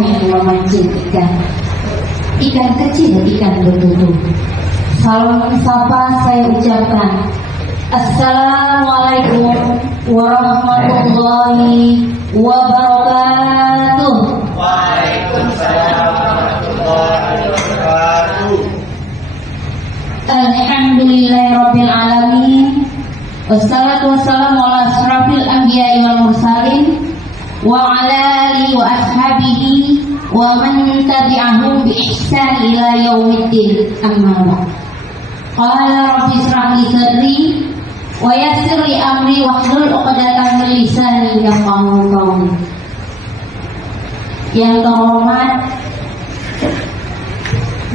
Yang memancing ikan kecil, ikan betutu. Salam sapa saya ucapkan, Assalamualaikum warahmatullahi wabarakatuh. Waalaikumsalam warahmatullahi wabarakatuh. Alhamdulillahirabbil alamin. Wassalatu wassalamu ala asrafil anbiya'i wal mursalin wa ala alihi wa ashabihi wa man tabi'ahum bi ihsan ila yaumiddin. Amma ba'd. Qala rabbi ishrah li sadri wa yassir li amri wahlul 'uqdatam min lisani yafqahu qawli. Yang terhormat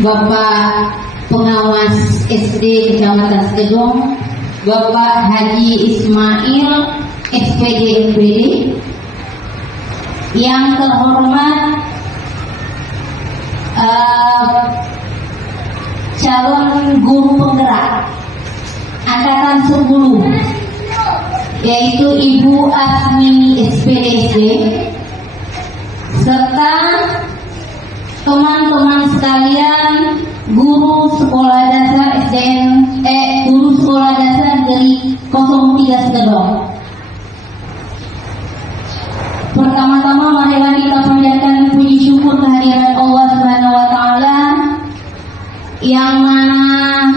Bapak Pengawas SD Kecamatan Segedong, Bapak Haji Ismail SPD MPD. Yang terhormat calon guru penggerak angkatan 10, yaitu Ibu Asmini SPDSD, serta teman-teman sekalian guru sekolah dasar guru sekolah dasar dari 03 Segedong. Pertama-tama marilah kita panjatkan puji syukur kehadiran Allah Subhanahu wa taala yang mana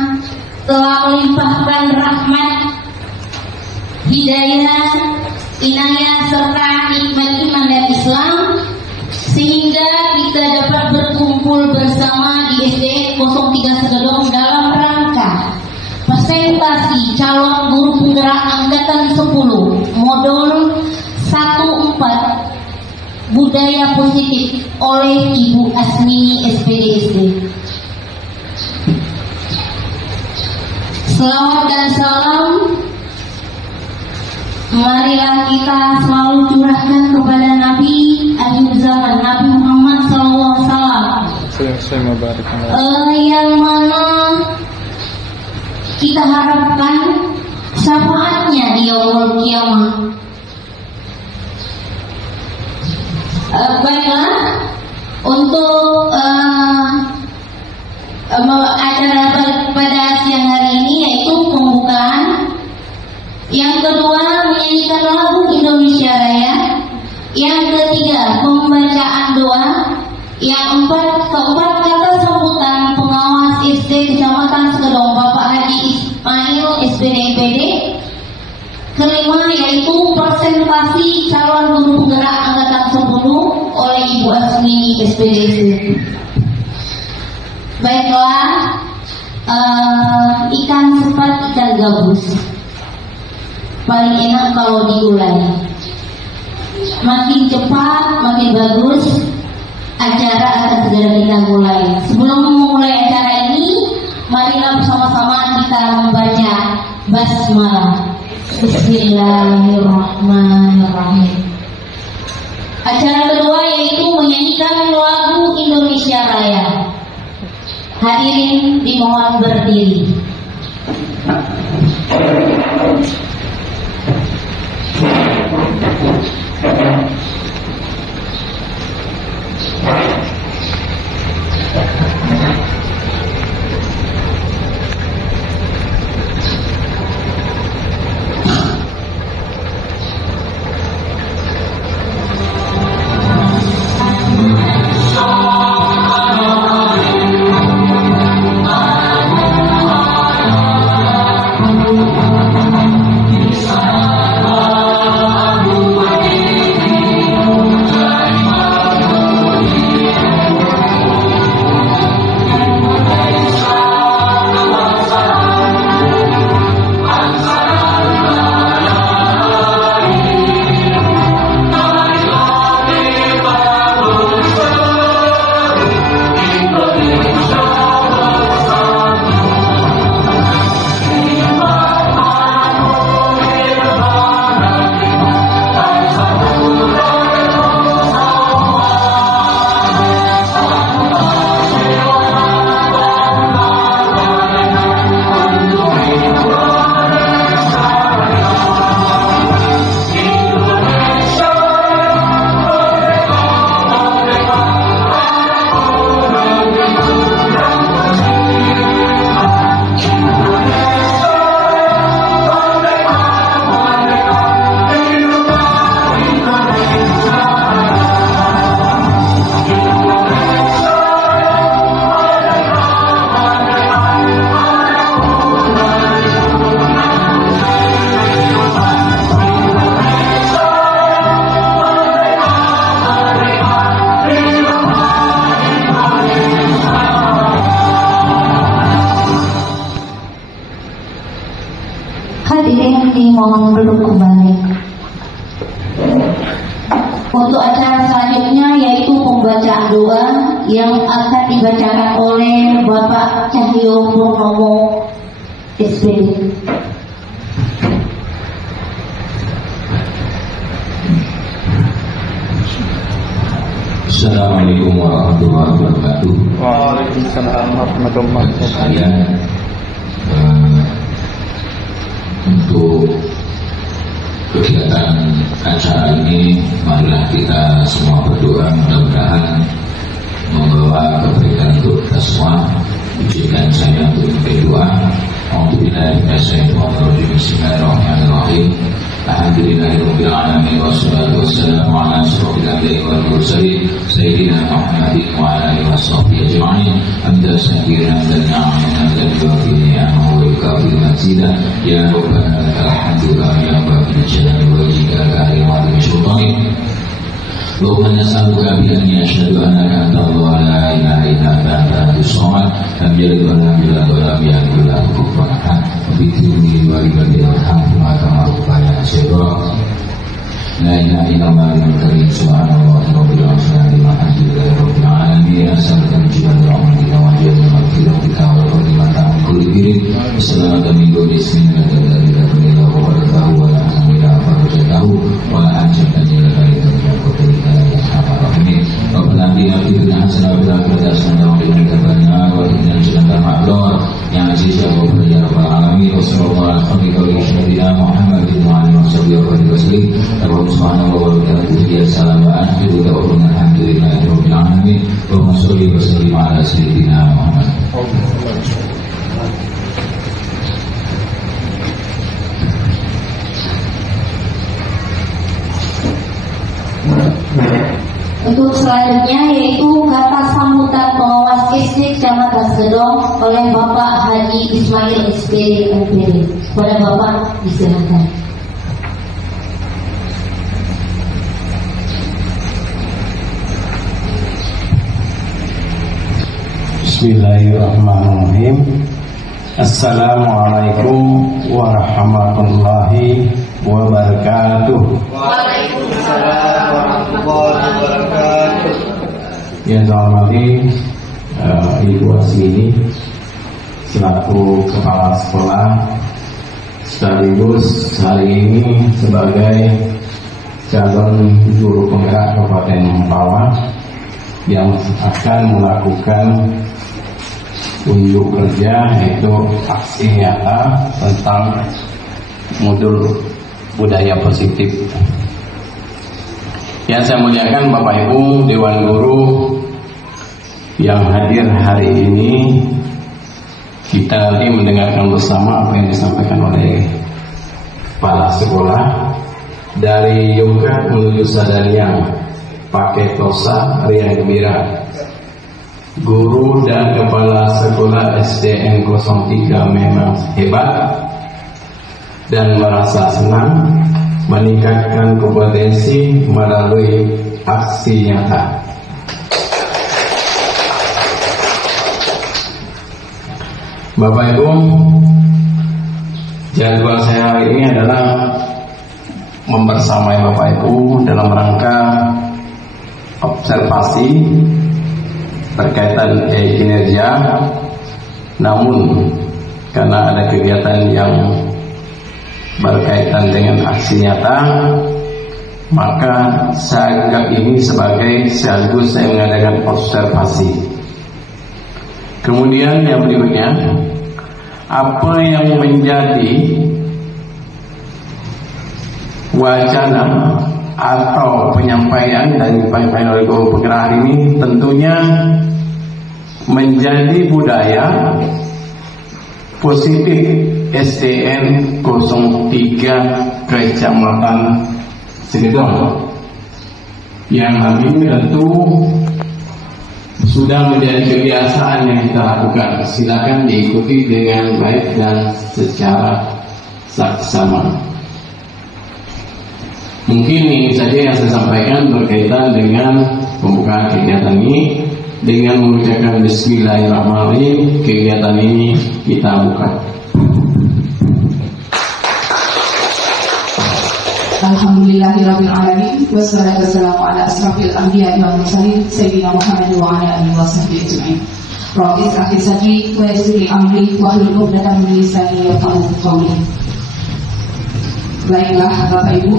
telah melimpahkan rahmat, hidayah, inayah serta nikmat iman dan Islam sehingga kita dapat berkumpul bersama di SD 03 Segedong dalam rangka presentasi calon guru penggerak angkatan 10 modul 14 budaya positif oleh Ibu Asmini SPDSD. Selawat dan salam marilah kita selalu curahkan kepada Nabi akhir zaman, Nabi Muhammad SAW, yang mana kita harapkan syafaatnya di yaumul kiamah. Baiklah, untuk acara pada siang hari ini yaitu pembukaan. Yang kedua, menyanyikan lagu Indonesia Raya. Yang ketiga, pembacaan doa. Yang keempat, kata sambutan pengawas SD Kecamatan Segedong Bapak Haji Ismail SPD MPD. Kelima yaitu presentasi calon guru penggerak angkatan 10 oleh Ibu Asmini SPDSD. Baiklah, ikan sepat, ikan gabus paling enak kalau diulai. Makin cepat, makin bagus. Acara akan segera kita mulai. Sebelum memulai acara ini, marilah bersama-sama kita membaca basmalah. Bismillahirrahmanirrahim. Acara kedua yaitu menyanyikan lagu Indonesia Raya. Hadirin dimohon berdiri. mohon duduk kembali. Untuk acara selanjutnya yaitu pembacaan doa yang akan dibacakan oleh Bapak Cahyo Purnomo SPD. Assalamualaikum warahmatullahi wabarakatuh. Waalaikumsalam warahmatullahi wabarakatuh. Sekalian, untuk kegiatan acara ini, marilah kita semua berdoa, mudah-mudahan membawa kebaikan untuk kita semua. Izinkan saya untuk berdoa. Bismillahirrahmanirrahim. Alhamdulillahirabbil alamin wassalatu wassalamu ala asyrofil anbiya'i wal mursalin sayyidina Muhammadin wa ala alihi washabbihi ajma'in. Hamdan syakiran dan ni'aman dan yuwafi ni'amahu wa yukafi mazidah. Ya Rabbana lakal hamdu ya Rabbana jalal wajhika karimat min syaitan. Allahumma nas'aluka bi anna asyhadu annaka anta Allah la ilaha illa anta as-samad lam yalid wa lam yulad wa lam yakul lahu kufuwan ahad. Bi dzikri wa ibadil hamdulillah kama rabbana sayyidina la ilaha illallah wa karim subhanallah rabbil alamin alhamdulillahi rabbil alamin as'aluka min rahmatika wa maghfiratika wa rahmatika min kulli birin sallallahu min kulli ismin wa barakatuhu wa la hamida farajatahu wa la ajata illa baita Nabi Nabi Hasan berkata sallallahu alaihi wasallam wa inna jannata ma'dar yang aziz ya Rabbal alamin wa sallallahu alaihi wasallam Muhammad bin Ali sallallahu alaihi wasallam subhanahu wa ta'ala ya salam wa akhiru da'wana alhamdulillahi rabbil alamin wa salli wa sallim ala sayyidina Muhammad. Untuk selanjutnya yaitu kata sambutan pengawas SD Kecamatan Sedong oleh Bapak Haji Ismail SPD MPD. Kepada Bapak disilakan. Bismillahirrahmanirrahim. Assalamualaikum warahmatullahi wabarakatuh. Waalaikumsalam warahmatullahi wabarakatuh. Yang saya hormati Ibu Asmini selaku kepala sekolah sekaligus hari ini sebagai calon juru penggerak Kabupaten Mempawah yang akan melakukan unjuk kerja, yaitu aksi nyata tentang modul budaya positif. Yang saya muliakan Bapak Ibu Dewan Guru yang hadir hari ini, kita nanti mendengarkan bersama apa yang disampaikan oleh kepala sekolah dari Yogyakarta menuju Sadariang, pakai tosa Ria Gembira. Guru dan kepala sekolah SDN 03 memang hebat dan merasa senang meningkatkan kompetensi melalui aksi nyata. Bapak Ibu, jadwal saya hari ini adalah membersamai Bapak Ibu dalam rangka observasi berkaitan kinerja, namun karena ada kegiatan yang berkaitan dengan aksi nyata, maka saya anggap ini sebagai sekaligus saya mengadakan observasi. Kemudian yang berikutnya, apa yang menjadi wacana atau penyampaian dan disampaikan oleh guru penggerak hari ini tentunya menjadi budaya positif SDN 03 Kecamatan Segedong, yang ini tentu sudah menjadi kebiasaan yang kita lakukan. Silakan diikuti dengan baik dan secara saksama. Mungkin ini saja yang saya sampaikan berkaitan dengan pembukaan kegiatan ini. Dengan mengucapkan Bismillahirrahmanirrahim, kegiatan ini kita buka. Alhamdulillahirabbil alamin wassalatu wassalamu ala asrofil anbiya'i wal mursalin sayyidina Muhammad wa ala alihi washabbihi ajma'in. Rabbi shrah li sadri wa yassir li amri wahlul 'uqdatam min lisani yafqahu qawli. Baiklah Bapak Ibu,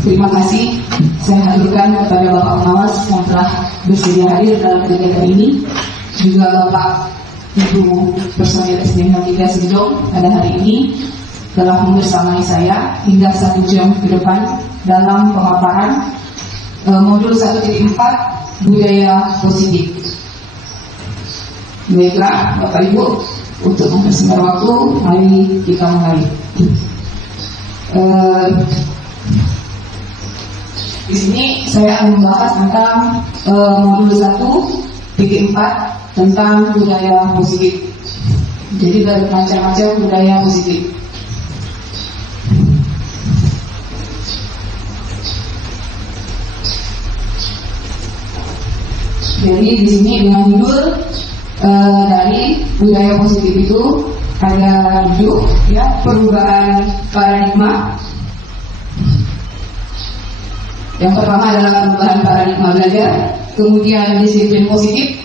terima kasih saya haturkan kepada Bapak Pengawas yang telah bersedia hadir dalam kegiatan ini, juga Bapak Ibu personil SDN 3 Sejong pada hari ini telah membersamai saya hingga 1 jam ke depan dalam pemaparan modul 1.4 budaya positif. Baiklah Bapak Ibu, untuk mempersingkat waktu, mari kita mulai. Di sini saya akan membahas tentang modul 1.4 tentang budaya positif. Jadi dari macam-macam budaya positif. Jadi di sini dengan judul dari budaya positif itu ada judul ya, perubahan paradigma. Yang pertama adalah perubahan paradigma belajar, kemudian disiplin positif,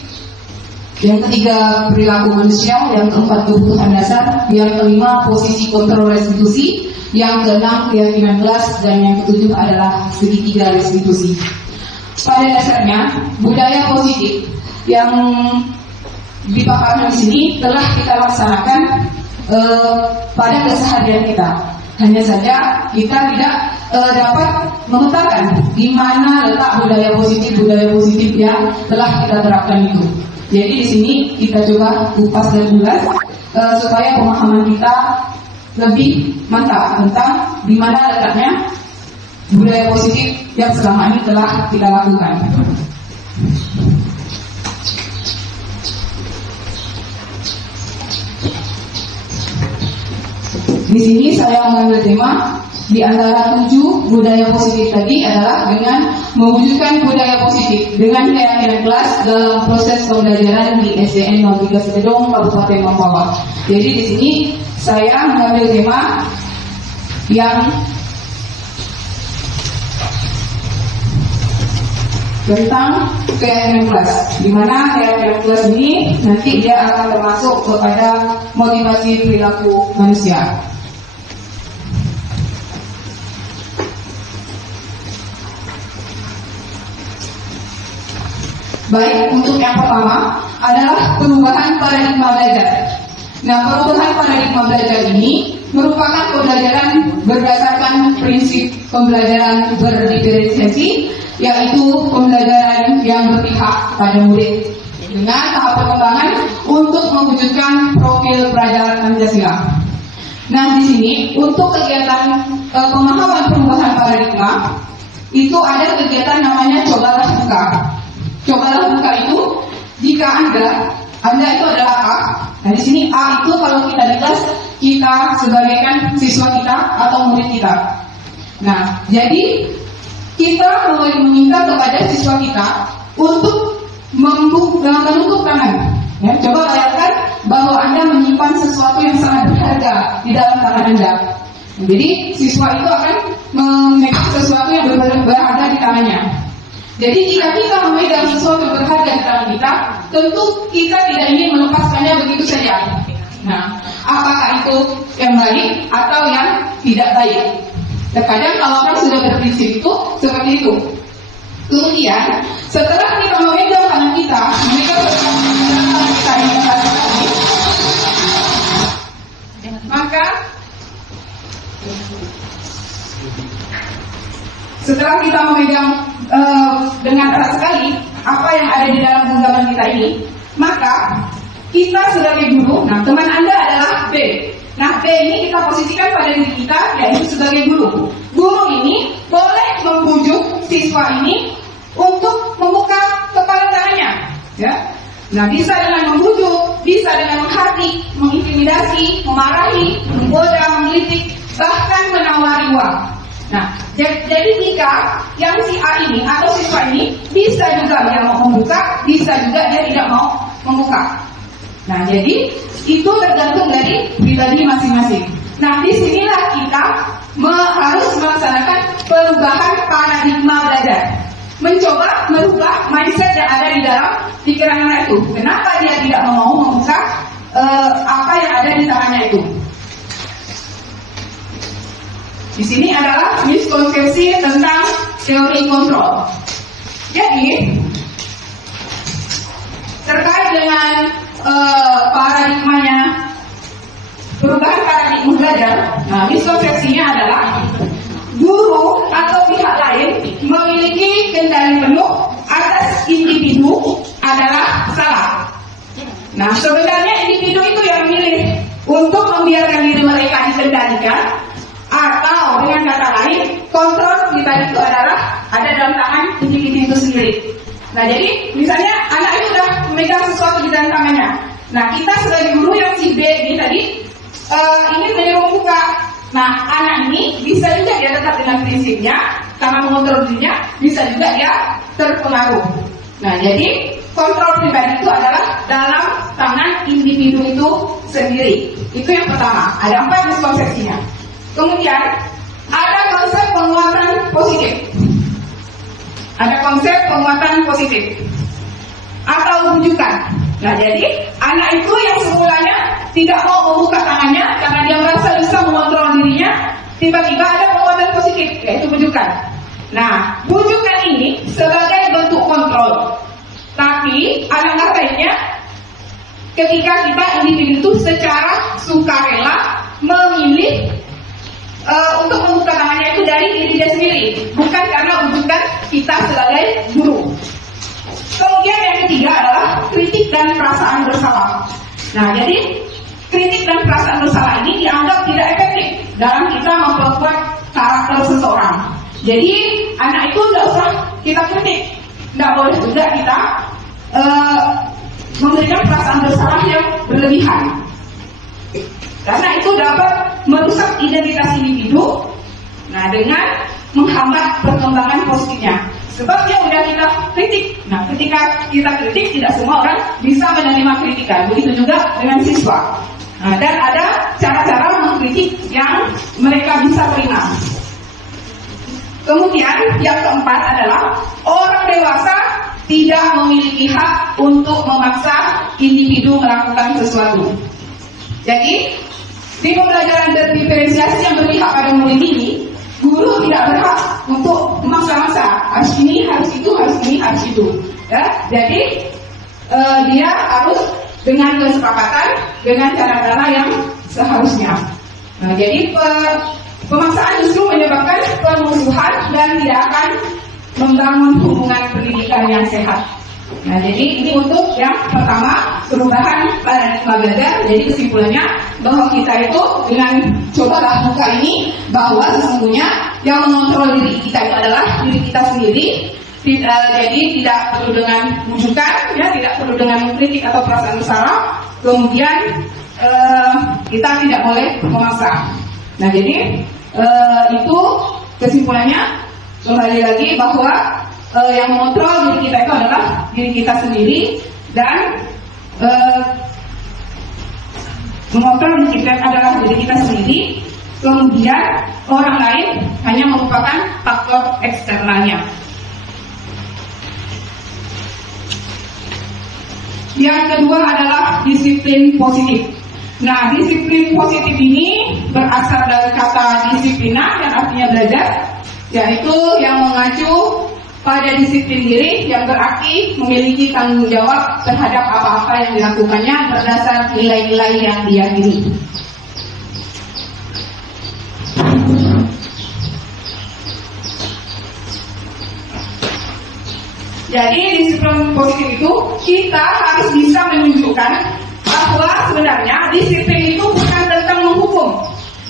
yang ketiga perilaku manusia, yang keempat kebutuhan dasar, yang kelima posisi kontrol restitusi, yang keenam keyakinan kelas, dan yang ketujuh adalah segitiga restitusi. Pada dasarnya budaya positif yang dipaparkan di sini telah kita laksanakan pada keseharian kita. Hanya saja kita tidak dapat memetakan di mana letak budaya positif yang telah kita terapkan itu. Jadi di sini kita coba kupas dan ulas supaya pemahaman kita lebih mantap tentang di mana letaknya budaya positif yang selama ini telah kita lakukan. Di sini saya mengambil tema di antara 7 budaya positif tadi adalah dengan mewujudkan budaya positif dengan keyakinan kelas dalam proses pembelajaran di SDN 03 Sedong, Kabupaten Mempawah. Jadi di sini saya mengambil tema yang tentang keyakinan kelas, di mana keyakinan kelas ini nanti dia akan termasuk kepada motivasi perilaku manusia. Baik, untuk yang pertama adalah perubahan paradigma belajar. Nah, perubahan paradigma belajar ini merupakan pembelajaran berdasarkan prinsip pembelajaran berdiferensiasi, yaitu pembelajaran yang berpihak pada murid dengan tahap perkembangan untuk mewujudkan profil pelajaran Pancasila. Nah, di sini untuk kegiatan pemahaman perubahan paradigma itu ada kegiatan namanya cobalah buka. Cobalah buka itu jika Anda itu adalah A. Nah, di sini A itu kalau kita di kelas kita sebagaikan siswa kita atau murid kita. Nah, jadi kita meminta kepada siswa kita untuk menutup tangan. Ya, coba bayangkan bahwa Anda menyimpan sesuatu yang sangat berharga di dalam tangan Anda. Jadi siswa itu akan memegang sesuatu yang berharga di tangannya. Jadi jika kita memegang sesuatu yang berharga di tangan kita, tentu kita tidak ingin melepaskannya begitu saja. Nah, apakah itu yang baik atau yang tidak baik? Terkadang kalau orang sudah berprinsip itu seperti itu. Kemudian setelah kita memegang tangan kita, memegang tangan kita yang tadi, maka setelah kita memegang dengan erat sekali apa yang ada di dalam genggaman kita ini, maka kita sebagai guru, nah teman Anda adalah B. Nah, B ini kita posisikan pada diri kita, yaitu sebagai guru. Guru ini boleh membujuk siswa ini untuk membuka kepala tangannya, ya. Nah, bisa dengan membujuk, bisa dengan menghadik, mengintimidasi, memarahi, menggoda, menggelitik, bahkan menawari uang. Nah, jadi jika yang si A ini atau siswa ini bisa juga dia mau membuka, bisa juga dia tidak mau membuka. Nah, jadi itu tergantung dari pribadi masing-masing. Nah, disinilah kita harus melaksanakan perubahan paradigma belajar. Mencoba merubah mindset yang ada di dalam pikiran anak itu. Kenapa dia tidak mau membuka apa yang ada di tangannya itu? Di sini adalah miskonsepsi tentang teori kontrol. Jadi terkait dengan paradigmanya, perubahan paradigma belajar, nah miskonsepsinya adalah guru atau pihak lain memiliki kendali penuh atas individu adalah salah. Nah, sebenarnya individu itu yang memilih untuk membiarkan diri mereka dikendalikan, atau dengan kata lain, kontrol pribadi itu adalah ada dalam tangan individu itu sendiri. Nah, jadi misalnya anak itu sudah memegang sesuatu di dalam tangannya. Nah, kita sebagai guru yang si B ini tadi ingin menyuruh buka. Nah, anak ini bisa juga dia tetap dengan prinsipnya, karena mengontrol dirinya, bisa juga dia terpengaruh. Nah, jadi kontrol pribadi itu adalah dalam tangan individu itu sendiri. Itu yang pertama. Ada 4 miskonsepsinya. Kemudian ada konsep penguatan positif. Ada konsep penguatan positif atau bujukan. Nah, jadi anak itu yang semulanya tidak mau membuka tangannya karena dia merasa bisa mengontrol dirinya, tiba-tiba ada penguatan positif, yaitu bujukan. Nah, bujukan ini sebagai bentuk kontrol. Tapi alangkah baiknya ketika kita individu itu secara sukarela memilih untuk membuka tangannya itu dari diri dia sendiri, bukan karena bujukan kita sebagai guru. Kemudian yang ketiga adalah kritik dan perasaan bersalah. Nah, jadi kritik dan perasaan bersalah ini dianggap tidak efektif dalam kita memperkuat karakter seseorang. Jadi anak itu tidak usah kita kritik, tidak boleh juga kita memberikan perasaan bersalah yang berlebihan, karena itu dapat merusak identitas individu. Nah, dengan menghambat perkembangan positifnya. Sebab dia udah kita kritik. Nah, ketika kita kritik, tidak semua orang bisa menerima kritikan. Begitu juga dengan siswa. Nah, dan ada cara-cara mengkritik yang mereka bisa terima. Kemudian yang keempat adalah orang dewasa tidak memiliki hak untuk memaksa individu melakukan sesuatu. Jadi di pembelajaran diferensiasi yang berpihak pada murid ini, guru tidak berhak untuk memaksa-maksa harus ini, harus itu, harus ini, harus itu. Ya? Jadi dia harus dengan kesepakatan, dengan cara-cara yang seharusnya. Nah, jadi pemaksaan justru menyebabkan permusuhan dan tidak akan membangun hubungan pendidikan yang sehat. Nah, jadi ini untuk yang pertama, perubahan paradigma belajar. Jadi kesimpulannya bahwa kita itu dengan cobalah buka ini, bahwa sesungguhnya yang mengontrol diri kita itu adalah diri kita sendiri. Jadi tidak perlu dengan bujukan, ya, tidak perlu dengan mengkritik atau perasaan bersalah. Kemudian kita tidak boleh memaksa. Nah, jadi itu kesimpulannya. Kembali lagi bahwa yang mengontrol diri kita itu adalah diri kita sendiri, dan mengontrol diri kita adalah diri kita sendiri. Kemudian orang lain hanya merupakan faktor eksternalnya. Yang kedua adalah disiplin positif. Nah, disiplin positif ini berasal dari kata disiplina yang artinya belajar, yaitu yang mengacu pada disiplin diri yang berarti memiliki tanggung jawab terhadap apa-apa yang dilakukannya berdasar nilai-nilai yang diyakini. Jadi disiplin positif itu kita harus bisa menunjukkan bahwa sebenarnya disiplin itu bukan tentang menghukum,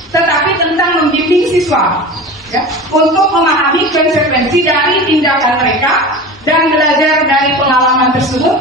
tetapi tentang membimbing siswa, ya, untuk memahami konsekuensi dari tindakan mereka dan belajar dari pengalaman tersebut.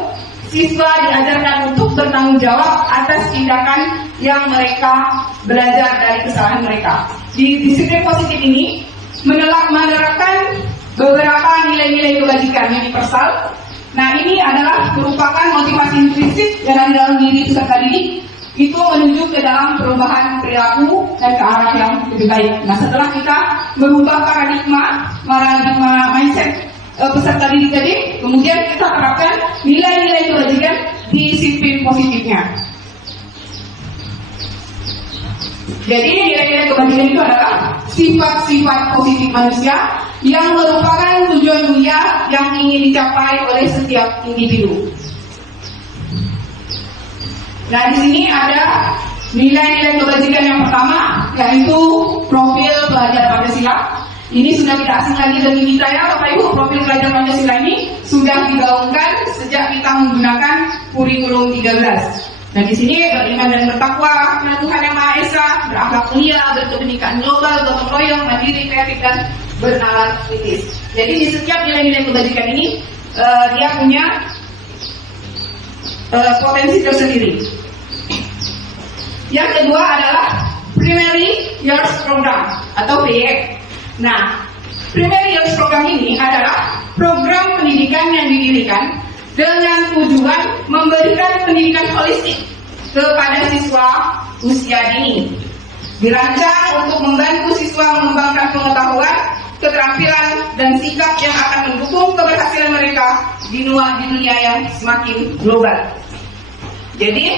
Siswa diajarkan untuk bertanggung jawab atas tindakan yang mereka belajar dari kesalahan mereka. Di disiplin positif ini menerapkan beberapa nilai-nilai kebajikan universal. Nah, ini adalah merupakan motivasi intrinsik yang ada dalam diri peserta didik itu menuju ke dalam perubahan perilaku dan ke arah yang lebih baik. Nah, setelah kita merubah paradigma mindset peserta didik tadi, kemudian kita terapkan nilai-nilai kebajikan di disiplin positifnya. Jadi nilai-nilai kebajikan itu adalah sifat-sifat positif manusia yang merupakan tujuan mulia yang ingin dicapai oleh setiap individu. Nah, di sini ada nilai-nilai kebajikan yang pertama, yaitu profil pelajar Pancasila. Ini sudah tidak asing lagi bagi kita ya, Bapak Ibu. Profil pelajar Pancasila ini sudah digaungkan sejak kita menggunakan kurikulum 13. Nah, di sini beriman dan bertakwa kepada Tuhan Yang Maha Esa, berakhlak mulia, berkebinekaan global, gotong royong, mandiri, kreatif, dan bernalar kritis. Jadi di setiap nilai-nilai kebajikan ini dia punya potensi tersendiri. Yang kedua adalah Primary Years Program atau PYE. Nah, Primary Years Program ini adalah program pendidikan yang didirikan dengan tujuan memberikan pendidikan holistik kepada siswa usia dini. Dirancang untuk membantu siswa mengembangkan pengetahuan, keterampilan, dan sikap yang akan mendukung keberhasilan mereka di dunia yang semakin global. Jadi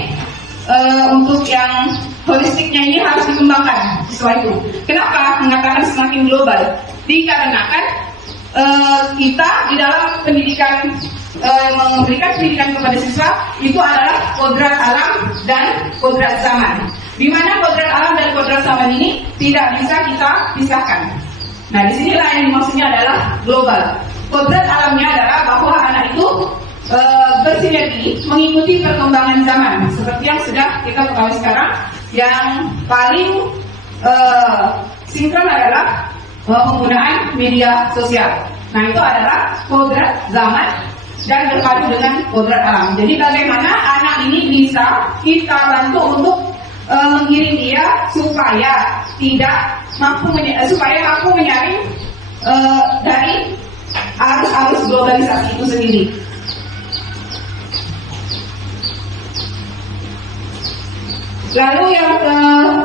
untuk yang holistiknya ini harus dikembangkan siswa itu. Kenapa mengatakan semakin global? Dikarenakan kita di dalam pendidikan memberikan pendidikan kepada siswa itu adalah kodrat alam dan kodrat zaman. Di mana kodrat alam dan kodrat zaman ini tidak bisa kita pisahkan. Nah, disinilah yang dimaksudnya adalah global. Kodrat alamnya adalah bahwa anak itu bersinergi mengikuti perkembangan zaman. Seperti yang sudah kita ketahui sekarang, yang paling sinkron adalah penggunaan media sosial. Nah, itu adalah kodrat zaman dan berpadu dengan kodrat alam. Jadi bagaimana anak ini bisa kita bantu untuk mengiring dia supaya mampu menyaring dari arus-arus globalisasi itu sendiri. Lalu yang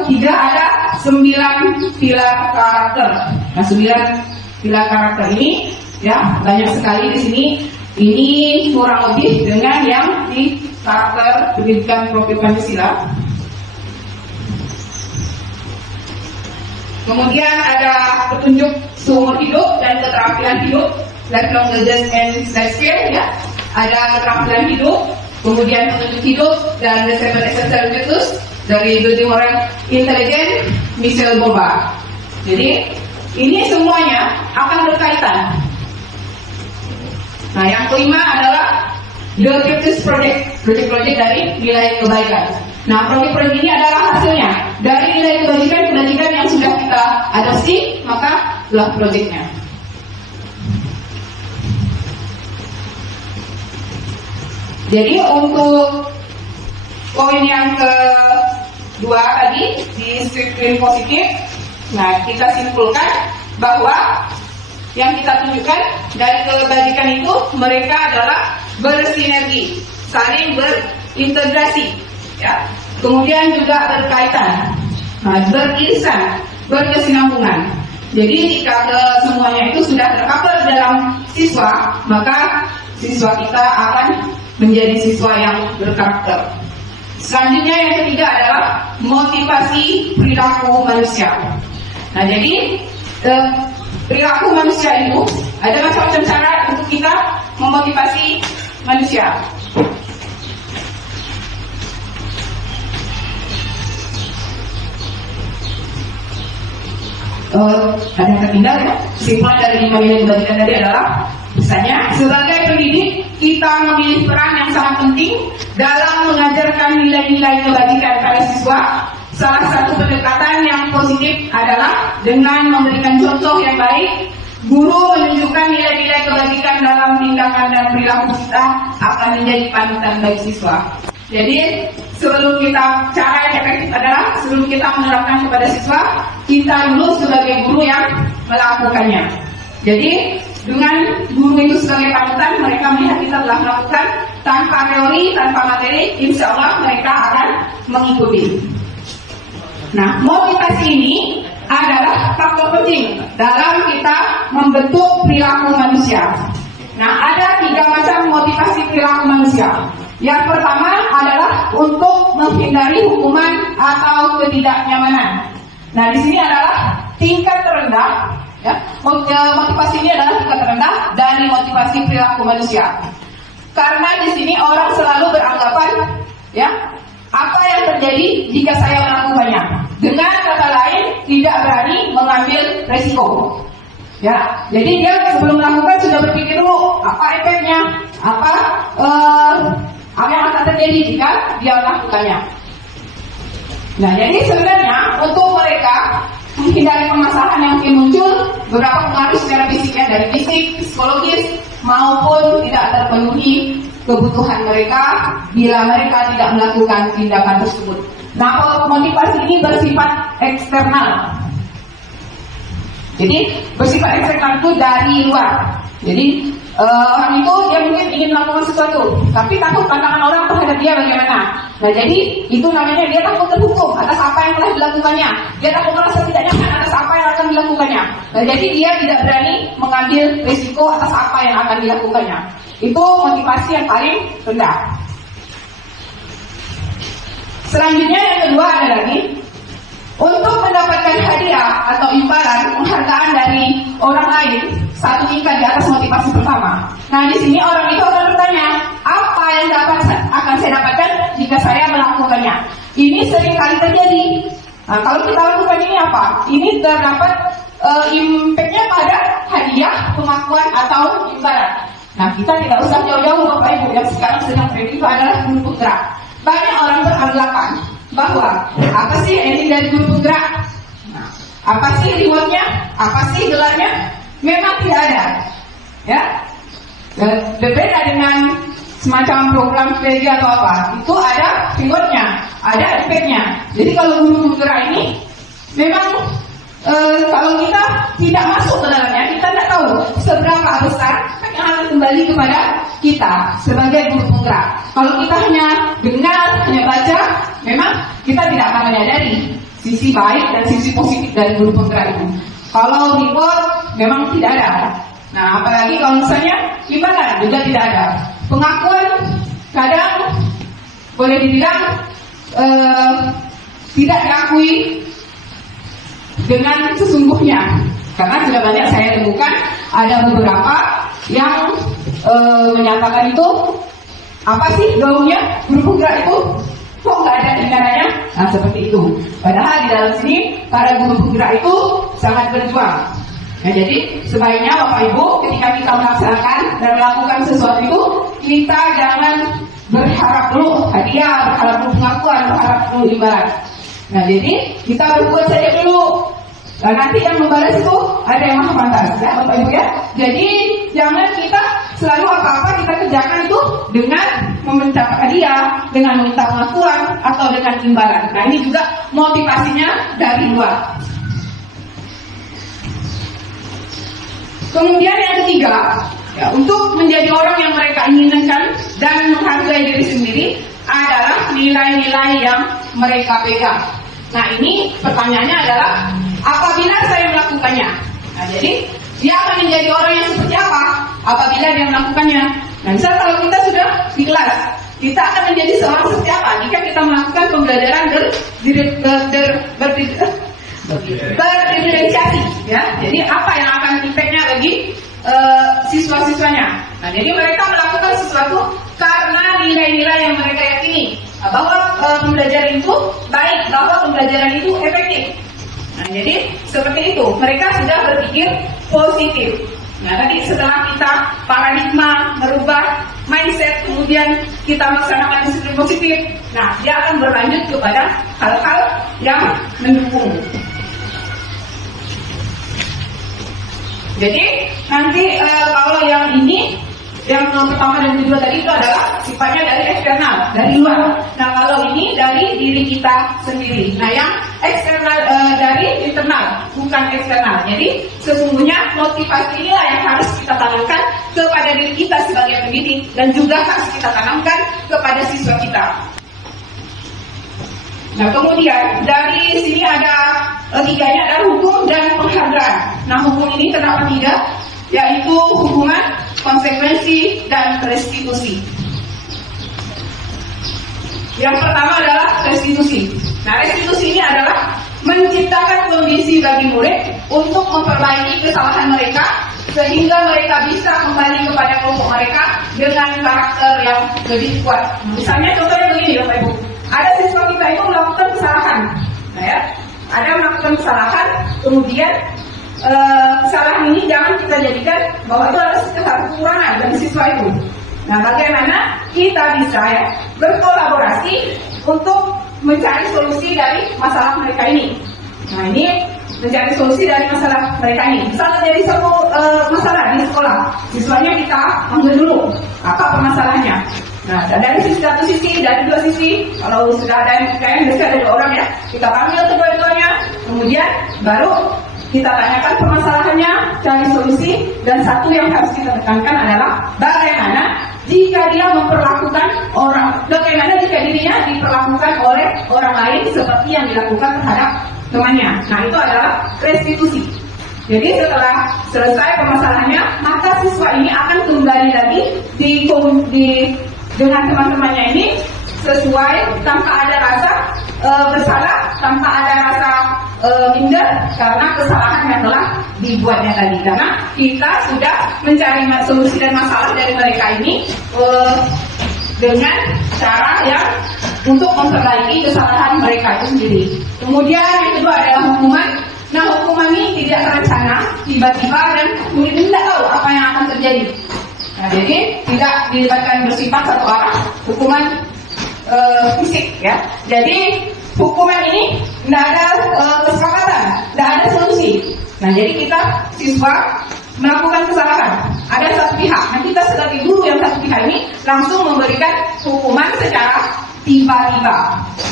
ketiga ada 9 pilar karakter. Nah, 9 pilar karakter ini ya banyak sekali di sini. Ini kurang lebih dengan yang di karakter pendidikan profil Pancasila. Kemudian ada petunjuk seumur hidup dan keterampilan hidup, lifelong learning and life skill ya. Ada keterampilan hidup, kemudian petunjuk hidup dan the 7 essential virtues dari Building Moral Intelligence Michelle Boba. Jadi ini semuanya akan berkaitan. Nah, yang kelima adalah The Virtues Project dari nilai kebaikan. Nah, proyek-proyek ini adalah hasilnya dari nilai kebajikan yang sudah kita adopsi, maka itulah proyeknya. Jadi untuk poin yang kedua tadi di disiplin positif, nah kita simpulkan bahwa yang kita tunjukkan dari kebajikan itu mereka adalah bersinergi, saling berintegrasi, ya. Kemudian juga berkaitan, beririsan, berkesinambungan. Jadi jika semuanya itu sudah tercover dalam siswa, maka siswa kita akan menjadi siswa yang berkarakter. Selanjutnya yang ketiga adalah motivasi perilaku manusia. Nah, jadi perilaku manusia itu ada macam-macam cara untuk kita memotivasi manusia. Ada yang tertinggal ya. Kesimpulan dari 5 nilai kebajikan tadi adalah misalnya sebagai pendidik kita memiliki peran yang sangat penting dalam mengajarkan nilai-nilai kebajikan pada siswa. Salah satu pendekatan yang positif adalah dengan memberikan contoh yang baik. Guru menunjukkan nilai-nilai kebajikan dalam tindakan dan perilaku kita akan menjadi panutan bagi siswa. Jadi sebelum kita, cara yang efektif adalah sebelum kita menerapkan kepada siswa, kita dulu sebagai guru yang melakukannya. Jadi dengan guru itu sebagai panutan, mereka melihat kita telah melakukan, tanpa teori, tanpa materi, insya Allah mereka akan mengikuti. Nah, motivasi ini adalah faktor penting dalam kita membentuk perilaku manusia. Nah, ada 3 macam motivasi perilaku manusia. Yang pertama adalah untuk menghindari hukuman atau ketidaknyamanan. Nah, di sini adalah tingkat terendah, ya. Motivasi ini adalah tingkat terendah dari motivasi perilaku manusia. Karena di sini orang selalu beranggapan, ya, apa yang terjadi jika saya melakukannya? Dengan kata lain, tidak berani mengambil resiko. Ya, jadi dia sebelum melakukan sudah berpikir dulu apa efeknya, apa yang akan terjadi jika dia melakukannya. Nah, jadi sebenarnya untuk mereka menghindari permasalahan yang mungkin muncul, beberapa pengaruh secara fisiknya dari fisik, psikologis, maupun tidak terpenuhi kebutuhan mereka bila mereka tidak melakukan tindakan tersebut. Nah, motivasi ini bersifat eksternal. Jadi bersifat eksternal itu dari luar. Jadi orang itu dia mungkin ingin melakukan sesuatu, tapi takut pandangan orang terhadap dia bagaimana. Nah, jadi itu namanya dia takut terhukum atas apa yang telah dilakukannya. Dia takut merasa tidak nyaman atas apa yang akan dilakukannya. Nah, jadi dia tidak berani mengambil risiko atas apa yang akan dilakukannya. Itu motivasi yang paling rendah. Selanjutnya yang kedua ada lagi, untuk mendapatkan hadiah atau imbalan penghargaan dari orang lain, satu tingkat di atas motivasi pertama. Nah, di sini orang itu akan bertanya, apa yang akan saya dapatkan jika saya melakukannya? Ini sering kali terjadi. Nah, kalau kita lakukan ini apa? Ini terdapat impact-nya pada hadiah, pengakuan atau imbalan. Nah, kita tidak usah jauh-jauh Bapak Ibu, yang sekarang sedang tren itu adalah guru penggerak. Banyak orang beranggapan bahwa apa sih ending dari guru penggerak? Nah, apa sih rewardnya? Apa sih gelarnya? Memang tidak ada, ya. Berbeda dengan semacam program strategi atau apa, itu ada rewardnya, ada efeknya. Jadi kalau guru penggerak ini memang kalau kita tidak masuk ke dalamnya, kita tidak tahu seberapa besar yang akan kembali kepada kita sebagai guru penggerak. Kalau kita hanya dengar, hanya baca, memang kita tidak akan menyadari sisi baik dan sisi positif dari guru penggerak itu. Kalau reward memang tidak ada. Nah, apalagi kalau misalnya imbalan juga tidak ada. Pengakuan kadang boleh dibilang tidak diakui dengan sesungguhnya, karena sudah banyak saya temukan ada beberapa yang menyatakan itu apa sih gaungnya guru penggerak itu kok nggak ada tindakannya. Nah, seperti itu. Padahal di dalam sini para guru penggerak itu sangat berjuang. Nah, jadi sebaiknya Bapak Ibu ketika kita melaksanakan dan melakukan sesuatu itu, kita jangan berharap dulu hadiah, berharap dulu pengakuan, berharap dulu imbalan. Nah, jadi kita berbuat saja dulu. Nah, nanti yang membalas itu ada yang maha pantas, ya Bapak Ibu ya. Jadi jangan kita selalu apa-apa kita kerjakan itu dengan meminta hadiah, dengan meminta pengakuan atau dengan imbalan. Nah, ini juga motivasinya dari luar. Kemudian yang ketiga, ya, untuk menjadi orang yang mereka inginkan dan menghargai diri sendiri adalah nilai-nilai yang mereka pegang. Nah, ini pertanyaannya adalah apabila saya melakukannya. Nah, jadi dia akan menjadi orang yang seperti apa apabila dia melakukannya. Nah, misal kalau kita sudah di kelas, kita akan menjadi seorang seperti apa jika kita melakukan pembelajaran berdiferensiasi, ya. Jadi apa yang akan impactnya bagi siswa-siswanya. Nah, jadi mereka melakukan sesuatu karena nilai-nilai yang mereka yakini bahwa pembelajaran itu baik, bahwa pembelajaran itu efektif. Nah, jadi seperti itu, mereka sudah berpikir positif. Nah, tadi setelah kita paradigma merubah mindset, kemudian kita melaksanakan disiplin positif, nah dia akan berlanjut kepada hal-hal yang mendukung. Jadi nanti kalau yang ini yang pertama dan kedua tadi itu adalah sifatnya dari eksternal, dari luar. Nah kalau ini dari diri kita sendiri. Nah yang eksternal dari internal, bukan eksternal. Jadi sesungguhnya motivasi inilah yang harus kita tanamkan kepada diri kita sebagai pendidik dan juga harus kita tanamkan kepada siswa kita. Nah kemudian dari sini ada tiganya, ada hukum dan penghargaan. Nah hukum ini terdapat 3, yaitu hukuman, konsekuensi, dan restitusi. Yang pertama adalah restitusi. Nah restitusi ini adalah menciptakan kondisi bagi murid untuk memperbaiki kesalahan mereka sehingga mereka bisa kembali kepada kelompok mereka dengan karakter yang lebih kuat. Misalnya contohnya begini Bapak Ibu, ada siswa kita itu melakukan kesalahan, nah ya, ada melakukan kesalahan, kemudian kesalahan ini jangan kita jadikan bahwa itu adalah kekurangan dari siswa itu. Nah bagaimana kita bisa ya berkolaborasi untuk mencari solusi dari masalah mereka ini. Nah ini mencari solusi dari masalah mereka ini. Misalnya jadi satu masalah di sekolah, siswanya kita panggil dulu apa permasalahannya. Nah dari satu sisi, dari dua sisi, kalau sudah ada yang biasanya ada 2 orang ya, kita panggil kedua-duanya, kemudian baru kita tanyakan permasalahannya, cari solusi, dan satu yang harus kita tekankan adalah bagaimana jika dia memperlakukan bagaimana jika dirinya diperlakukan oleh orang lain seperti yang dilakukan terhadap temannya. Nah itu adalah restitusi. Jadi setelah selesai permasalahannya, maka siswa ini akan kembali lagi dengan teman-temannya ini sesuai, tanpa ada rasa bersalah, tanpa ada rasa minder karena kesalahan yang telah dibuatnya tadi. Karena kita sudah mencari solusi dan masalah dari mereka ini dengan cara yang untuk memperbaiki kesalahan mereka itu sendiri. Kemudian yang kedua adalah hukuman. Nah hukuman ini tidak terencana, tiba-tiba dan murid tidak tahu apa yang akan terjadi. Nah jadi tidak dilibatkan bersifat satu arah, hukuman fisik ya. Jadi hukuman ini tidak ada kesepakatan, tidak ada solusi. Nah jadi kita siswa melakukan kesalahan, ada satu pihak. Nah kita sebagai guru yang satu pihak ini langsung memberikan hukuman secara tiba-tiba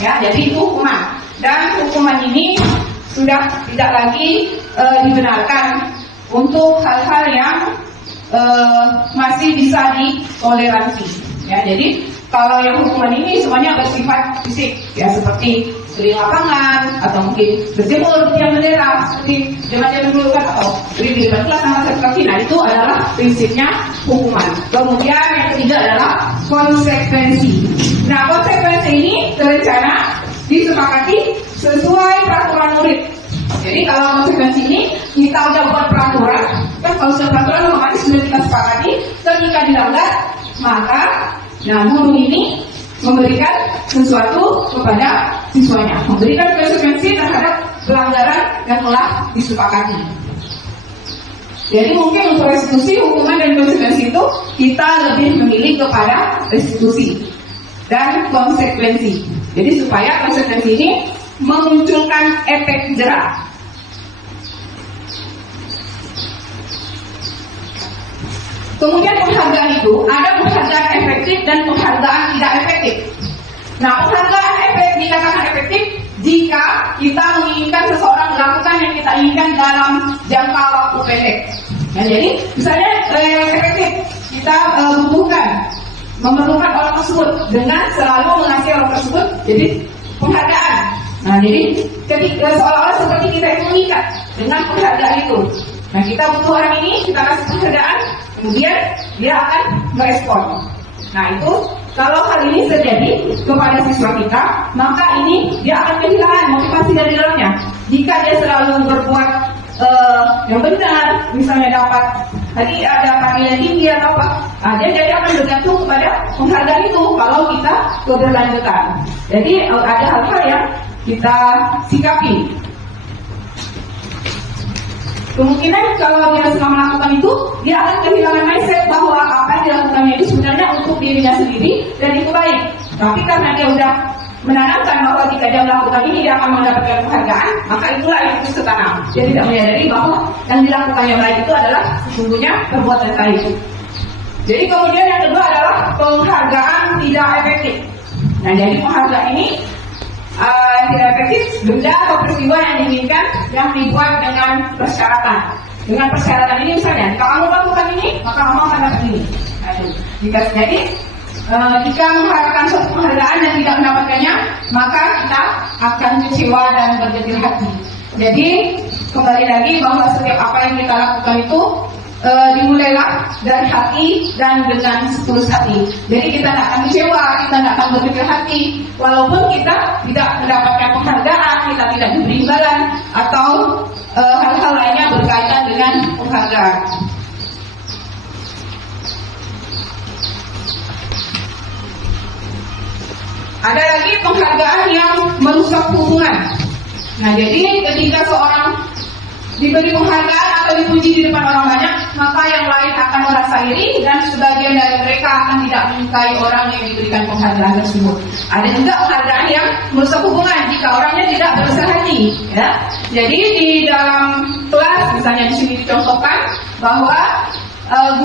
ya. Jadi itu hukuman, dan hukuman ini sudah tidak lagi dibenarkan untuk hal-hal yang masih bisa ditoleransi ya. Jadi kalau yang hukuman ini semuanya bersifat fisik ya, seperti sering lapangan atau mungkin berjemur di tiang bendera seperti zaman dulu kan, atau beri di depan kelas sama kaki. Nah itu adalah prinsipnya hukuman. Kemudian yang ketiga adalah konsekuensi. Nah konsekuensi ini terencana, disepakati sesuai peraturan murid. Jadi kalau konsekuensi ini kita udah buat peraturan, kan kalau sudah peraturan otomatis sudah kita sepakati, ketika dilanggar maka guru ini memberikan sesuatu kepada siswanya, memberikan konsekuensi terhadap pelanggaran yang telah disepakati. Jadi mungkin untuk restitusi, hukuman dan konsekuensi itu kita lebih memilih kepada restitusi dan konsekuensi. Jadi supaya konsekuensi ini memunculkan efek jerak. Kemudian penghargaan itu ada penghargaan efektif dan penghargaan tidak efektif. Nah, penghargaan dikatakan efektif jika kita menginginkan seseorang melakukan yang kita inginkan dalam jangka waktu pendek. Nah, jadi misalnya efektif kita memerlukan orang tersebut dengan selalu mengasihi orang tersebut, jadi penghargaan. Nah, jadi ketika seolah-olah seperti kita itu mengikat dengan penghargaan itu. Nah, kita butuh orang ini, kita kasih penghargaan, kemudian dia akan merespon. Nah, itu kalau hal ini terjadi kepada siswa kita, maka ini dia akan kehilangan motivasi dari dalamnya. Jika dia selalu berbuat yang benar, misalnya dapat tadi ada nilai tinggi atau apa, dia jadi akan bergantung kepada penghargaan itu kalau kita keberlanjutan. Jadi ada hal-hal yang kita sikapi. Kemungkinan kalau dia sedang melakukan itu, dia akan kehilangan mindset bahwa apa yang dilakukannya itu sebenarnya untuk dirinya sendiri dan itu baik. Tapi karena dia sudah menanamkan bahwa jika dia melakukan ini dia akan mendapatkan penghargaan, maka itulah yang terus tertanam. Dia tidak menyadari bahwa yang dilakukannya baik itu adalah sesungguhnya perbuatan baik. Jadi kemudian yang kedua adalah penghargaan tidak efektif. Nah, jadi penghargaan ini tidak efektif, benda atau peristiwa yang diinginkan yang dibuat dengan persyaratan. Dengan persyaratan ini misalnya, jika kamu lakukan ini, maka kamu akan dapat ini. Nah, jika mengharapkan suatu penghargaan dan tidak mendapatkannya, maka kita akan kecewa dan bergetir hati. Jadi kembali lagi bahwa setiap apa yang kita lakukan itu dimulailah dari hati dan dengan setulus hati. Jadi kita tidak akan kecewa, kita tidak akan bergetir hati, walaupun kita tidak mendapatkan penghargaan, kita tidak diberi imbalan atau hal-hal lainnya berkaitan dengan penghargaan. Ada lagi penghargaan yang merusak hubungan. Nah, jadi ketika seorang diberi penghargaan atau dipuji di depan orang banyak, maka yang lain akan merasa iri dan sebagian dari mereka akan tidak menyukai orang yang diberikan penghargaan tersebut. Ada juga penghargaan yang merusak hubungan jika orangnya tidak berbesar hati. Ya. Jadi di dalam kelas, misalnya di sini dicontohkan bahwa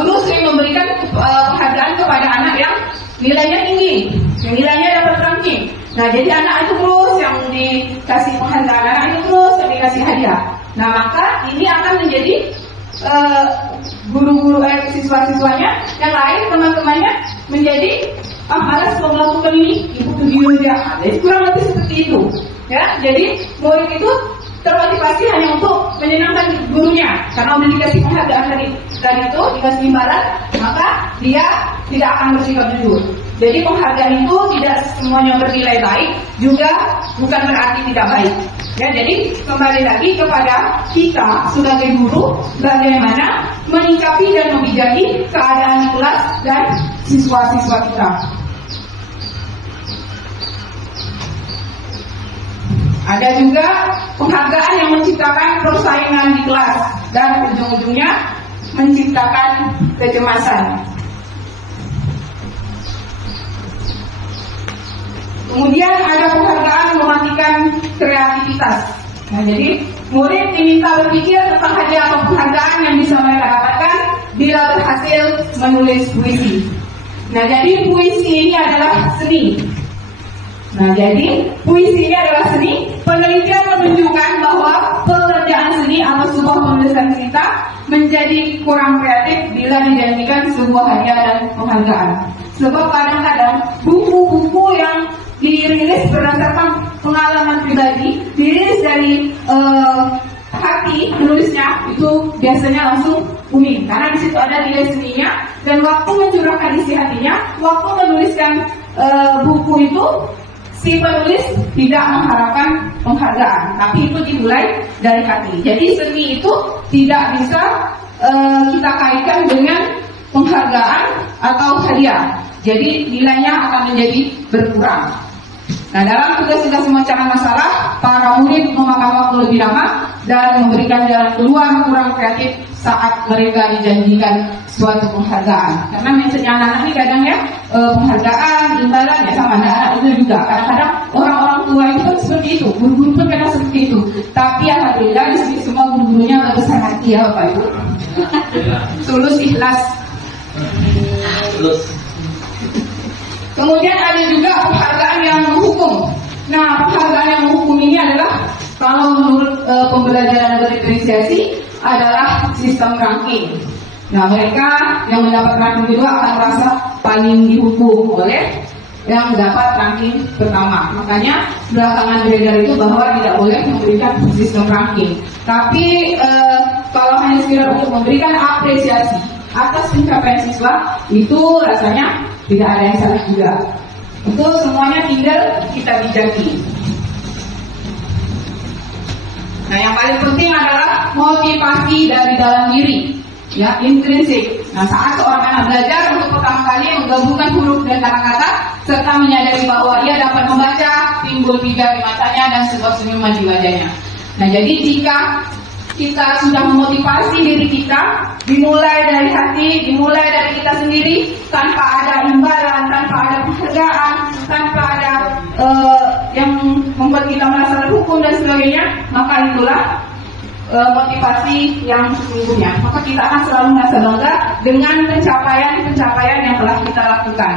guru sering memberikan penghargaan kepada anak yang nilainya tinggi, yang nilainya dapat ranking. Nah, jadi anak itu terus yang dikasih penghargaan, anak itu terus yang dikasih hadiah. Nah, maka ini akan menjadi guru-guru siswa-siswanya yang lain, teman-temannya menjadi malas melakukan ini, ibu video dia. Jadi kurang lebih seperti itu. Ya, jadi murid itu termotivasi hanya untuk menyenangkan gurunya karena udah dikasih penghargaan dari itu, dikasih imbalan, maka dia tidak akan bersikap jujur. Jadi penghargaan itu tidak semuanya bernilai baik, juga bukan berarti tidak baik. Ya, jadi kembali lagi kepada kita sebagai guru, bagaimana menyikapi dan membijaki keadaan di kelas dan siswa-siswa kita. Ada juga penghargaan yang menciptakan persaingan di kelas dan ujung-ujungnya menciptakan kecemasan. Kemudian ada penghargaan mematikan kreativitas. Nah, jadi murid diminta berpikir tentang hadiah atau penghargaan yang bisa mereka dapatkan bila berhasil menulis puisi. Nah, jadi puisi ini adalah seni. Nah, jadi puisi ini adalah seni. Penelitian menunjukkan bahwa pekerjaan seni atau sebuah penulisan cerita menjadi kurang kreatif bila dijadikan sebuah hadiah dan penghargaan. Sebab kadang-kadang buku-buku yang dirilis berdasarkan pengalaman pribadi, dirilis dari hati penulisnya, itu biasanya langsung booming karena di situ ada nilai seninya, dan waktu mencurahkan isi hatinya, waktu menuliskan buku itu, si penulis tidak mengharapkan penghargaan, tapi itu dimulai dari hati. Jadi seni itu tidak bisa kita kaitkan dengan penghargaan atau hadiah. Jadi nilainya akan menjadi berkurang. Nah, dalam tugas-tugas semacam masalah, para murid memakan waktu lebih lama dan memberikan jalan keluar kurang kreatif saat mereka dijanjikan suatu penghargaan. Karena mindsetnya anak-anak ini kadang ya, penghargaan, imbalan ya sama anak-anak itu juga. Kadang-kadang orang-orang tua itu kan seperti itu, guru-guru pun kadang seperti itu. Tapi alhamdulillah di sini semua guru-gurunya berbesar hati ya Bapak Ibu. Tulus ikhlas. Kemudian ada juga penghargaan yang menghukum. Nah, penghargaan yang menghukum ini adalah kalau menurut pembelajaran berinisiasi adalah sistem ranking. Nah, mereka yang mendapat ranking kedua akan merasa paling dihukum oleh yang mendapat ranking pertama. Makanya belakangan beredar itu bahwa tidak boleh memberikan sistem ranking. Tapi kalau hanya sekedar untuk memberikan apresiasi atas pencapaian siswa, itu rasanya tidak ada yang salah juga. Itu semuanya tinggal kita bijaki. Nah, yang paling penting adalah motivasi dari dalam diri, ya, intrinsik. Nah, saat seorang anak belajar untuk pertama kali menggabungkan huruf dan kata-kata serta menyadari bahwa ia dapat membaca, timbul pijar di matanya dan sebuah senyuman di wajahnya. Nah, jadi jika kita sudah memotivasi diri kita, dimulai dari hati, dimulai dari kita sendiri, tanpa ada imbalan, tanpa ada penghargaan, tanpa ada yang membuat kita merasa terhukum dan sebagainya, maka itulah motivasi yang sesungguhnya, maka kita akan selalu merasa bangga dengan pencapaian yang telah kita lakukan.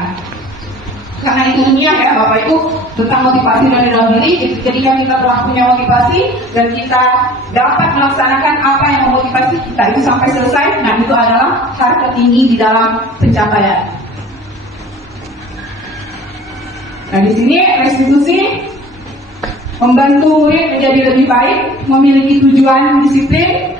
Karena itu dunia ya Bapak Ibu, tentang motivasi dari dalam diri. Ketika kita telah punya motivasi dan kita dapat melaksanakan apa yang memotivasi kita itu sampai selesai, nah itu adalah hal tertinggi di dalam pencapaian. Nah di sini restitusi membantu murid menjadi lebih baik, memiliki tujuan disiplin,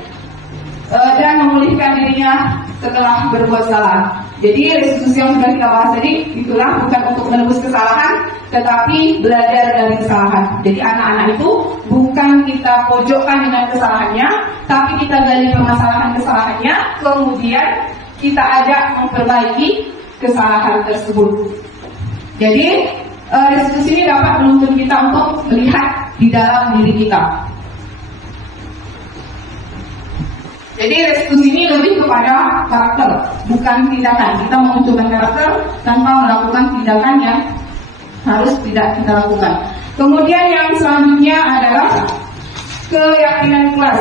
dan memulihkan dirinya setelah berbuat salah. Jadi restitusi yang sudah kita bahas tadi itulah bukan untuk menebus kesalahan, tetapi belajar dari kesalahan. Jadi anak-anak itu bukan kita pojokkan dengan kesalahannya, tapi kita gali permasalahan-kesalahannya, kemudian kita ajak memperbaiki kesalahan tersebut. Jadi restitusi ini dapat menuntun kita untuk melihat di dalam diri kita. Jadi restitusi ini lebih kepada karakter, bukan tindakan. Kita memunculkan karakter tanpa melakukan tindakan yang harus tidak kita lakukan. Kemudian yang selanjutnya adalah keyakinan kelas.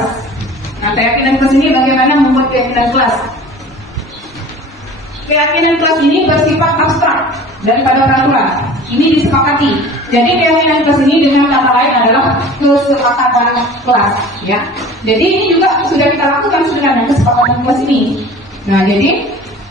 Nah, keyakinan kelas ini bagaimana membuat keyakinan kelas? Keyakinan kelas ini bersifat abstrak daripada peraturan. Ini disepakati. Jadi keyakinan kelas ini dengan kata lain adalah kesepakatan kelas, ya. Jadi ini juga sudah kita lakukan sebenarnya kesepakatan kelas ini. Nah, jadi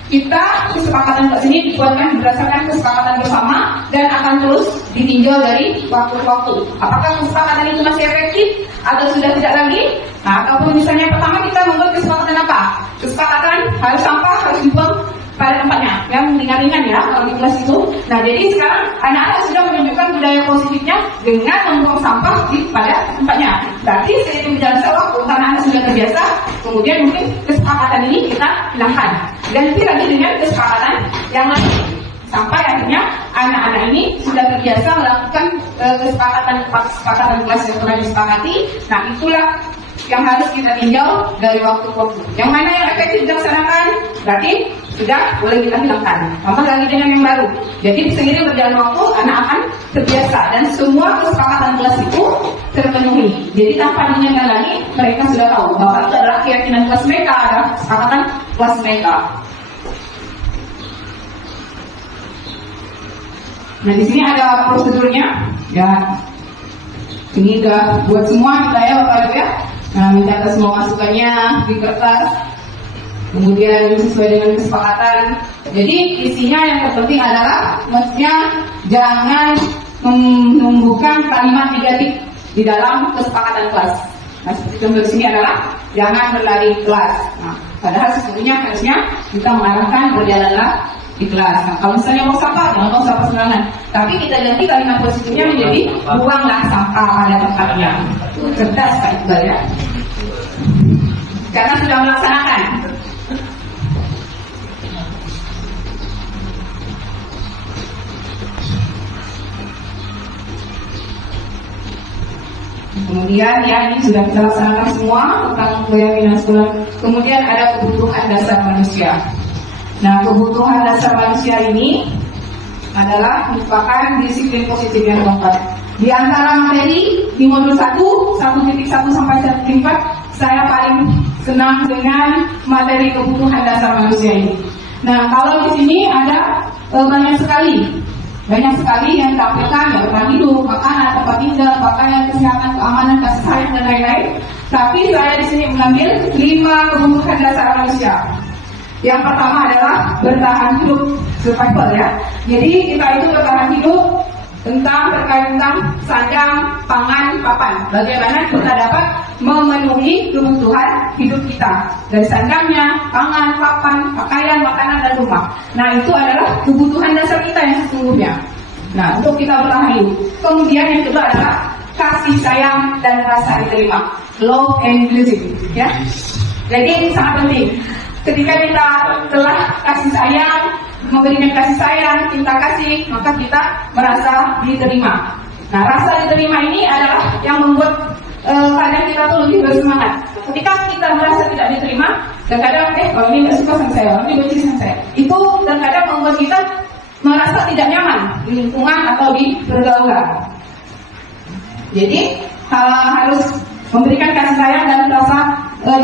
kita kesepakatan kelas ini dibuatkan berdasarkan kesepakatan bersama dan akan terus ditinjau dari waktu ke waktu. Apakah kesepakatan itu masih efektif atau sudah tidak lagi? Nah, ataupun misalnya pertama kita membuat kesepakatan apa? Kesepakatan harus sampah harus dibuang pada tempatnya, yang ringan-ringan ya kalau di kelas itu. Nah, jadi sekarang anak-anak sudah menunjukkan budaya positifnya dengan membuang sampah pada tempatnya. Berarti seiring berjalannya waktu, karena anak sudah terbiasa, kemudian mungkin kesepakatan ini kita hilangkan, ganti lagi dengan kesepakatan yang lain, sampai akhirnya anak-anak ini sudah terbiasa melakukan kesepakatan kelas yang telah disepakati. Nah, itulah yang harus kita tinjau dari waktu ke waktu. Yang mana yang efektif dilaksanakan, berarti sudah boleh kita hilangkan. Tambah lagi dengan yang baru. Jadi seiring berjalan waktu, anak akan terbiasa dan semua kesepakatan kelas itu terpenuhi. Jadi tanpa diingatkan lagi, mereka sudah tahu bahwa itu adalah keyakinan kelas mereka, adalah kesepakatan kelas mereka. Nah, di sini ada prosedurnya. Ya, ini udah buat semua kita ya Bapak Ibu ya. Nah, mencatat semua masukannya di kertas, kemudian sesuai dengan kesepakatan. Jadi isinya yang terpenting adalah maksudnya jangan menumbuhkan kalimat negatif di dalam kesepakatan kelas. Nah, seperti contoh di sini adalah jangan berlari kelas. Nah, padahal sesungguhnya harusnya kita mengarahkan berjalanlah di kelas. Nah, kalau misalnya mau sampah, jangan mau sampah sembarangan. Tapi kita ganti kalimat positifnya menjadi buanglah sampah pada tempatnya. Itu cerdas Pak Iqbal ya. Karena sudah melaksanakan. Kemudian ya ini sudah kita laksanakan semua tentang keyakinan sekolah. Kemudian ada kebutuhan dasar manusia. Nah, kebutuhan dasar manusia ini adalah merupakan disiplin positif yang keempat. Di antara materi di modul 1, 1.1 sampai 1.4, saya paling senang dengan materi kebutuhan dasar manusia ini. Nah, kalau di sini ada banyak sekali yang ditampilkan, ya bertahan hidup, makanan, tempat tinggal, pakaian, kesehatan, keamanan, kasih sayang dan lain-lain. Tapi saya di sini mengambil 5 kebutuhan dasar manusia. Yang pertama adalah bertahan hidup, survival ya. Jadi kita itu bertahan hidup terkait tentang sandang, pangan, papan. Bagaimana kita dapat memenuhi kebutuhan hidup kita dari sandangnya, pangan, papan, pakaian, makanan dan rumah. Nah, itu adalah kebutuhan dasar kita yang sesungguhnya. Nah, untuk kita bertahan hidup. Kemudian yang kedua adalah kasih sayang dan rasa diterima, love and blessing ya. Jadi ini sangat penting. Ketika kita telah kasih sayang, memberikan kasih sayang, cinta kasih, maka kita merasa diterima. Nah, rasa diterima ini adalah yang membuat kadang kita tuh lebih bersemangat. Ketika kita merasa tidak diterima, kadang-kadang kalau ini nggak suka sama saya, ini benci sama saya, itu kadang-kadang membuat kita merasa tidak nyaman di lingkungan atau di pergaulan. Jadi harus memberikan kasih sayang dan merasa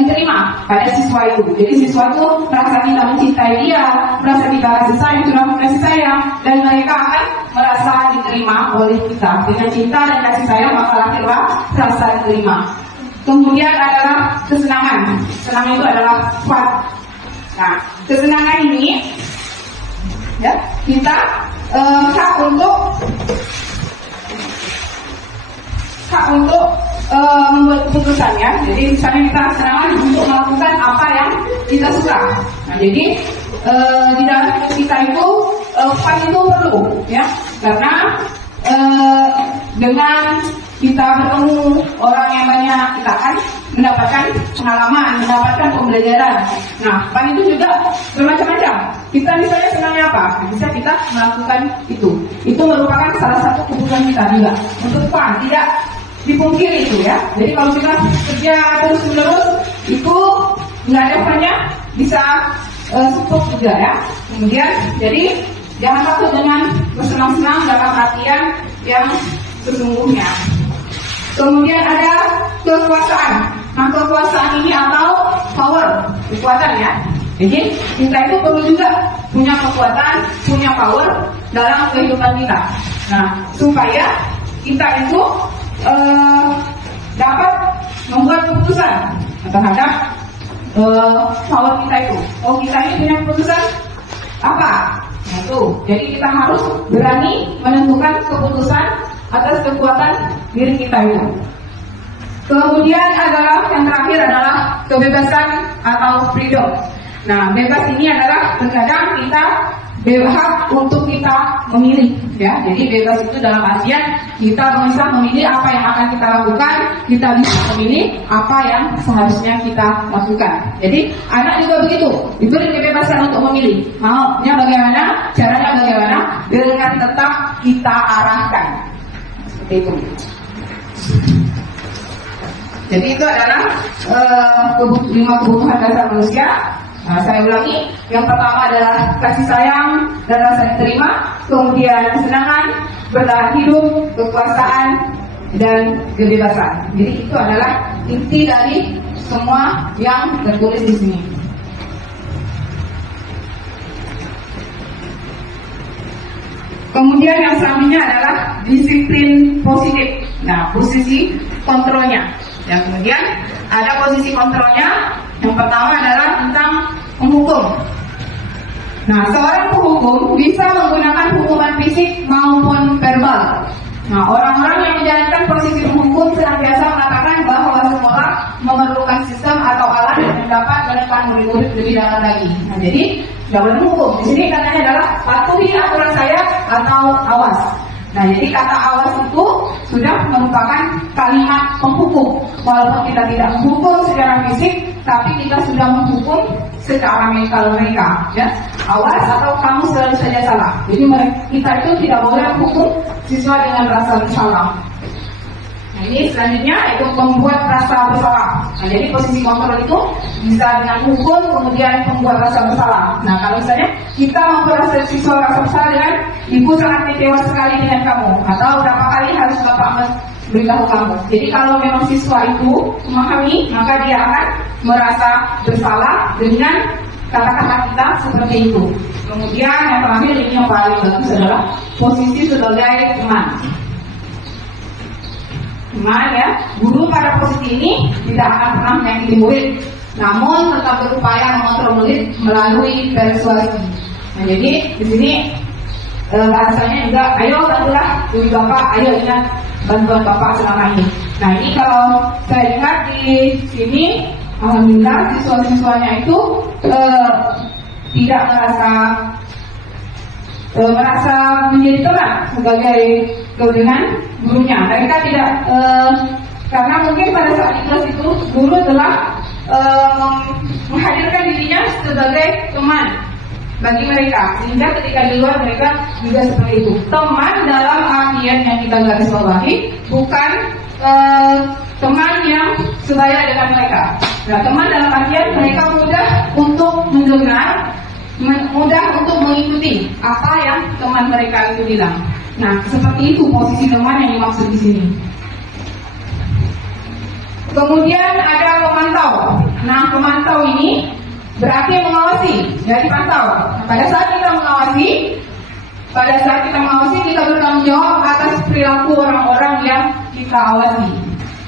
diterima pada siswa itu. Jadi siswa itu merasa kita mencintai dia, merasa kita kasih sayang, sudah kasih sayang, dan mereka akan merasa diterima oleh kita. Dengan cinta dan kasih sayang maka lahirlah rasa diterima. Kemudian adalah kesenangan. Kesenangan itu adalah fun. Nah, kesenangan ini ya kita hak untuk membuat keputusannya. Jadi misalnya kita kesenangan untuk melakukan apa yang kita suka. Nah, jadi di dalam kita itu fun itu perlu ya, karena dengan kita bertemu orang yang banyak, kita akan mendapatkan pengalaman, mendapatkan pembelajaran. Nah, fun itu juga bermacam-macam. Kita misalnya senangnya apa? Bisa kita melakukan itu. Itu merupakan salah satu kebutuhan kita juga untuk fun, tidak dipungkiri itu ya. Jadi kalau kita kerja terus-menerus itu nggak ada funnya, bisa support juga ya. Kemudian jadi jangan takut dengan bersenang-senang dalam artian yang sesungguhnya. Kemudian ada kekuasaan. Nah, kekuasaan ini atau power, kekuatan ya. Jadi kita itu perlu juga punya kekuatan, punya power dalam kehidupan kita. Nah, supaya kita itu dapat membuat keputusan terhadap power kita itu. Oh, kita ini punya keputusan apa? Nah, itu. Jadi kita harus berani menentukan keputusan atas kekuatan diri kita itu. Kemudian adalah yang terakhir adalah kebebasan atau freedom. Nah, bebas ini adalah terkadang kita hak untuk kita memilih ya. Jadi bebas itu dalam artian kita bisa memilih apa yang akan kita lakukan, kita bisa memilih apa yang seharusnya kita lakukan. Jadi anak juga begitu, diberi kebebasan untuk memilih maunya bagaimana, caranya bagaimana, dengan tetap kita arahkan. Seperti itu. Jadi itu adalah 5 kebutuhan dasar manusia. Nah, saya ulangi, yang pertama adalah kasih sayang dan rasa diterima, kemudian kesenangan, bertahan hidup, kekuasaan, dan kebebasan. Jadi itu adalah inti dari semua yang tertulis di sini. Kemudian yang selanjutnya adalah disiplin positif. Nah, posisi kontrolnya. Yang kemudian ada posisi kontrolnya. Yang pertama adalah tentang menghukum. Nah, seorang penghukum bisa menggunakan hukuman fisik maupun verbal. Nah, orang-orang yang menjalankan posisi penghukum senantiasa mengatakan bahwa sekolah memerlukan sistem atau alat yang dapat menekan murid-murid lebih dalam lagi. Nah, jadi tidak boleh menghukum. Di sini katanya adalah patuhi aturan saya atau awas. Nah, jadi kata awas itu sudah merupakan kalimat penghukum. Walaupun kita tidak menghukum secara fisik, tapi kita sudah menghukum secara mental mereka. Ya, awas atau kamu selalu saja salah. Jadi kita itu tidak boleh menghukum siswa dengan rasa bersalah. Nah, ini selanjutnya itu membuat rasa bersalah. Nah, jadi posisi kontrol itu bisa dengan hukum, kemudian membuat rasa bersalah. Nah, kalau misalnya kita membuat siswa rasa bersalah dengan ibu sangat kecewa sekali dengan kamu, atau berapa kali harus bapak beritahu kamu. Jadi kalau memang siswa itu memahami, maka dia akan merasa bersalah dengan kata-kata kita seperti itu. Kemudian yang terakhir ini yang paling bagus adalah posisi sebagai teman. Teman ya, guru pada posisi ini tidak akan pernah menyakiti murid, namun tetap berupaya mengontrol murid melalui persuasi. Nah, jadi di sini bahasanya juga, ayo bantulah ibu bapak, ayo ingat bantuan bapak selama ini. Nah, ini kalau saya lihat di sini, alhamdulillah siswa-siswanya itu tidak merasa menjadi teman sebagai dengan gurunya. Mereka tidak karena mungkin pada saat di kelas itu guru telah menghadirkan dirinya sebagai teman bagi mereka, sehingga ketika di luar mereka juga seperti itu. Teman dalam artian yang kita garis bawahi bukan teman yang sebaya dengan mereka. Nah, teman dalam artian mereka mudah untuk mendengar, mudah untuk mengikuti apa yang teman mereka itu bilang. Nah, seperti itu posisi teman yang dimaksud di sini. Kemudian ada pemantau. Nah, pemantau ini berarti mengawasi, jadi pantau. Pada saat kita mengawasi, kita bertanggung jawab atas perilaku orang-orang yang kita awasi.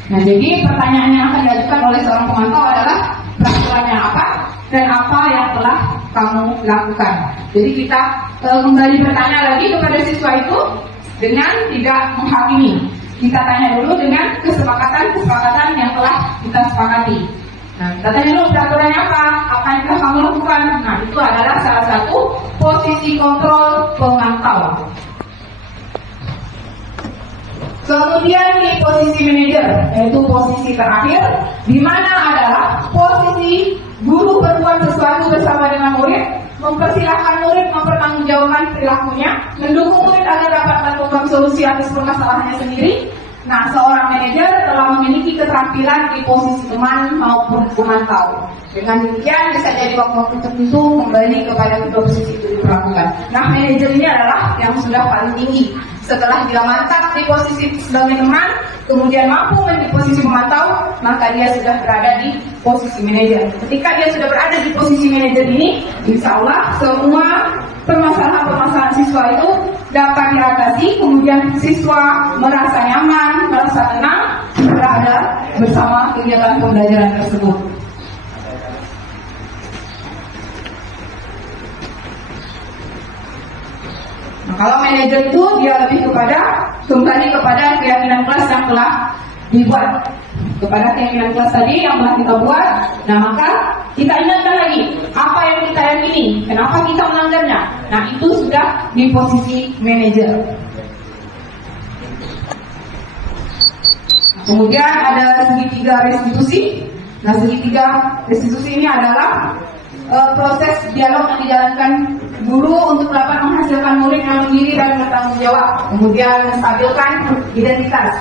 Nah, jadi pertanyaan yang akan diajukan oleh seorang pemantau adalah peraturannya apa dan apa yang telah kamu lakukan. Jadi kita kembali bertanya lagi kepada siswa itu dengan tidak menghakimi. Kita tanya dulu dengan kesepakatan yang telah kita sepakati. Nah, kita tanya dulu peraturannya apa yang telah kamu lakukan. Nah, itu adalah salah satu posisi kontrol pemantau. Kemudian di posisi manajer, yaitu posisi terakhir, di mana adalah posisi guru berbuat sesuatu bersama dengan murid, mempersilahkan murid mempertanggungjawabkan perilakunya, mendukung murid agar dapat menemukan solusi atas permasalahannya sendiri. Nah, seorang manajer telah memiliki keterampilan di posisi teman maupun pemantau. Dengan demikian bisa jadi waktu-waktu tertentu kembali kepada kedua posisi itu diperlakukan. Nah, manajer ini adalah yang sudah paling tinggi. Setelah dia mantap di posisi sebagai teman, kemudian mampu di posisi pemantau, maka dia sudah berada di posisi manajer. Ketika dia sudah berada di posisi manajer ini, insya Allah semua permasalahan siswa itu dapat diatasi, kemudian siswa merasa nyaman, merasa tenang berada bersama kegiatan pembelajaran tersebut. Nah, kalau manajer itu dia lebih kembali kepada keyakinan kelas yang telah dibuat, kepada keyakinan kelas tadi yang telah kita buat. Nah, maka kita ingatkan lagi apa yang kita yakini, kenapa kita melanggarnya. Nah, itu sudah di posisi manajer. Kemudian ada segitiga restitusi. Nah, segitiga restitusi ini adalah proses dialog yang dijalankan guru untuk dapat menghasilkan murid yang mandiri dan bertanggung jawab, kemudian menstabilkan identitas.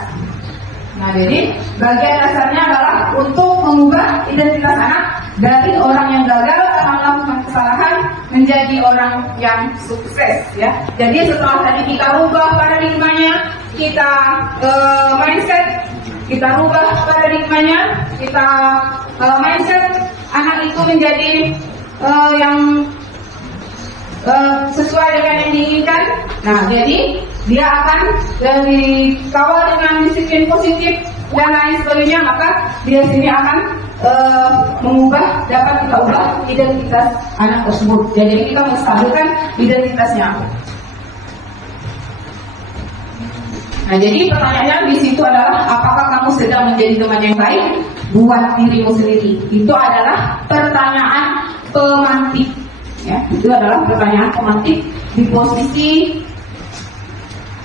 Nah, jadi bagian dasarnya adalah untuk mengubah identitas anak dari orang yang gagal karena melakukan kesalahan menjadi orang yang sukses, ya. Jadi setelah tadi kita rubah paradigmanya, kita mindset, kita rubah paradigmanya, kita mindset anak itu menjadi yang sesuai dengan yang diinginkan. Nah, jadi dia akan dikawal dengan disiplin positif dan lain sebagainya, maka dia sini akan dapat kita ubah identitas anak tersebut. Jadi kita menstabilkan identitasnya. Nah, jadi pertanyaannya di situ adalah apakah kamu sedang menjadi teman yang baik buat dirimu sendiri? Itu adalah pertanyaan pemantik. Ya, itu adalah pertanyaan pemantik di posisi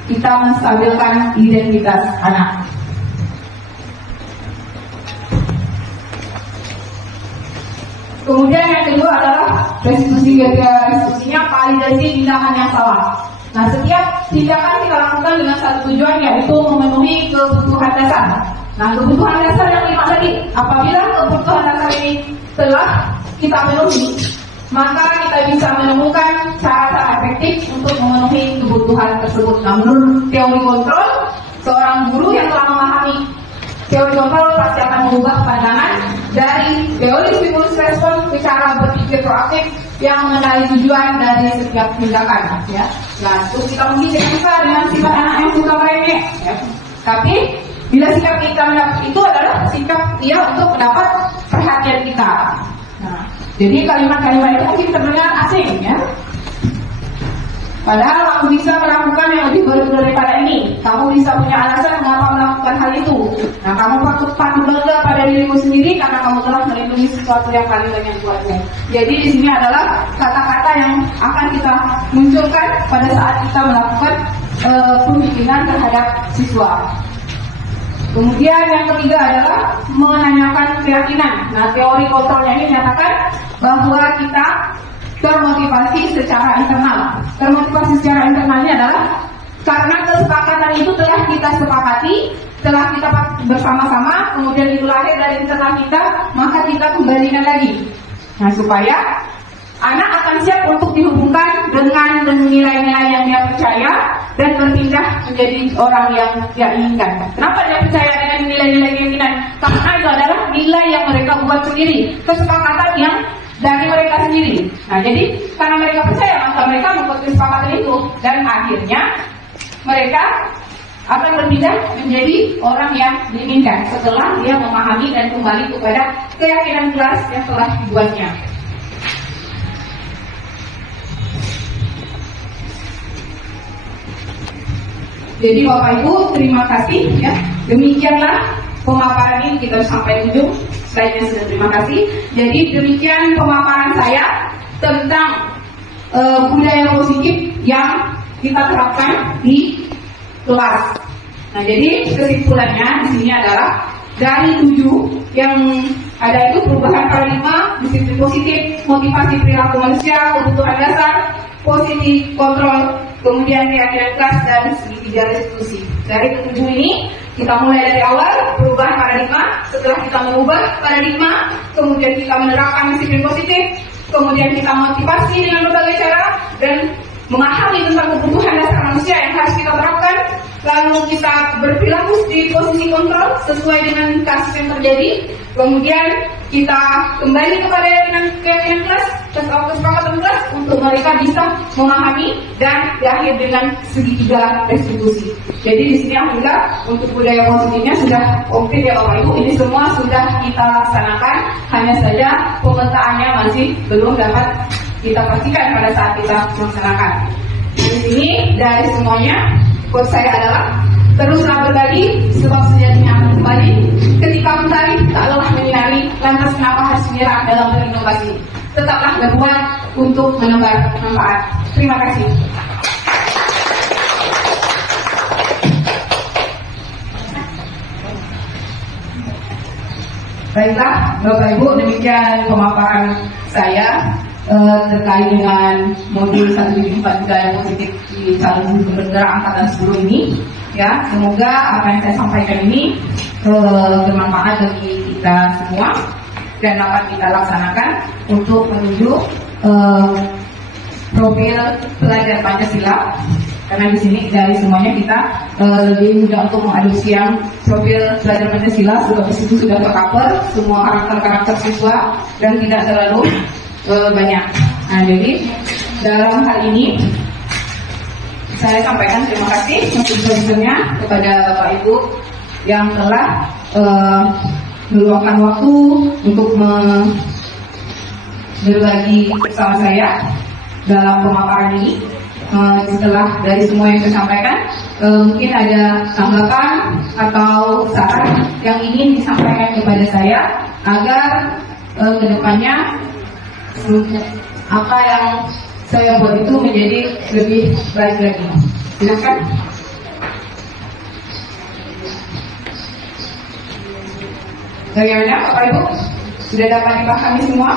kita menstabilkan identitas anak. Kemudian yang kedua adalah restitusi. Restitusinya validasi tindakan yang salah. Nah, setiap tindakan kita lakukan dengan satu tujuan, yaitu memenuhi kebutuhan dasar. Nah, kebutuhan dasar yang 5 tadi, apabila kebutuhan dasar ini telah kita penuhi, maka kita bisa menemukan cara-cara efektif untuk memenuhi kebutuhan tersebut. Nah, menurut teori kontrol, seorang guru yang telah memahami teori kontrol pasti akan mengubah pandangan dari teori stimulus respon ke cara berpikir proaktif yang mengenai tujuan dari setiap tindakan. Ya, nah, terus kita mungkin dengan sifat anak yang suka meremeh. Ya. Tapi bila sikap kita itu adalah sikap dia untuk mendapat perhatian kita. Nah, jadi kalimat-kalimat itu mungkin terdengar asing, ya. Padahal kamu bisa melakukan yang lebih berbeda daripada ini. Kamu bisa punya alasan mengapa melakukan hal itu. Nah, kamu patut bangga pada dirimu sendiri karena kamu telah melindungi sesuatu yang paling banyak buatnya. Jadi di sini adalah kata-kata yang akan kita munculkan pada saat kita melakukan pembimbingan terhadap siswa. Kemudian yang ketiga adalah menanyakan keyakinan. Nah, teori kontrolnya ini menyatakan bahwa kita termotivasi secara internal. Termotivasi secara internalnya adalah karena kesepakatan itu telah kita sepakati, telah kita bersama-sama, kemudian itu lahir dari internal kita, maka kita kembalikan lagi. Nah, supaya anak akan siap untuk dihubungkan dengan nilai-nilai yang dia percaya dan berpindah menjadi orang yang dia inginkan. Kenapa dia percaya dengan nilai-nilai keinginan? Karena itu adalah nilai yang mereka buat sendiri, kesepakatan yang dari mereka sendiri. Nah, jadi karena mereka percaya, maka mereka membuat kesepakatan itu, dan akhirnya mereka akan berpindah menjadi orang yang diinginkan setelah dia memahami dan kembali kepada keyakinan jelas yang telah dibuatnya. Jadi Bapak Ibu, terima kasih ya. Demikianlah pemaparan ini, kita sampai ujung. Saya sudah terima kasih. Jadi demikian pemaparan saya tentang budaya positif yang kita terapkan di kelas. Nah, jadi kesimpulannya di sini adalah dari 7 yang ada itu perubahan paradigma, disiplin positif, motivasi perilaku manusia, kebutuhan dasar, positif kontrol, kemudian keyakinan kelas, dan segitiga restitusi. Dari 7 ini kita mulai dari awal perubahan paradigma. Setelah kita mengubah paradigma, kemudian kita menerapkan disiplin positif, kemudian kita motivasi dengan berbagai cara dan memahami tentang kebutuhan dasar manusia yang harus kita terapkan. Lalu kita berperilaku di posisi kontrol sesuai dengan kasus yang terjadi. Kemudian kita kembali kepada keyakinan kelas, kesepakatan kelas untuk mereka bisa memahami dan berakhir dengan segitiga restitusi. Jadi di sini alhamdulillah untuk budaya positifnya sudah komplit ya Bapak Ibu. Ini semua sudah kita laksanakan, hanya saja pemetaannya masih belum dapat kita pastikan pada saat kita melaksanakan. Di sini dari semuanya, quote saya adalah teruslah berbagi sebab sejatinya akan kembali. Ketika mencari tak lelah menyinari, lantas kenapa harus menyerah dalam berinovasi? Tetaplah berbuat untuk menebar manfaat. Terima kasih. Baiklah Bapak Ibu, demikian pemaparan saya terkait dengan modul 174 budaya positif di calon gubernur daerah angkatan 10 ini. Ya, semoga apa yang saya sampaikan ini bermanfaat bagi kita semua dan dapat kita laksanakan untuk menuju profil pelajar Pancasila. Karena di sini dari semuanya kita lebih mudah untuk mengadopsi yang profil pelajar Pancasila, sebab di situ sudah tercover semua karakter-karakter siswa dan tidak terlalu banyak. Nah, jadi dalam hal ini saya sampaikan terima kasih sebesar-besarnya kepada Bapak Ibu yang telah meluangkan waktu untuk berbagi bersama saya dalam pemaparan ini. Setelah dari semua yang saya sampaikan, mungkin ada tanggapan atau saran yang ingin disampaikan kepada saya agar kedepannya apa yang saya buat itu menjadi lebih baik lagi. Silakan. Bagaimana Bapak Ibu? Sudah dapat dipahami semua?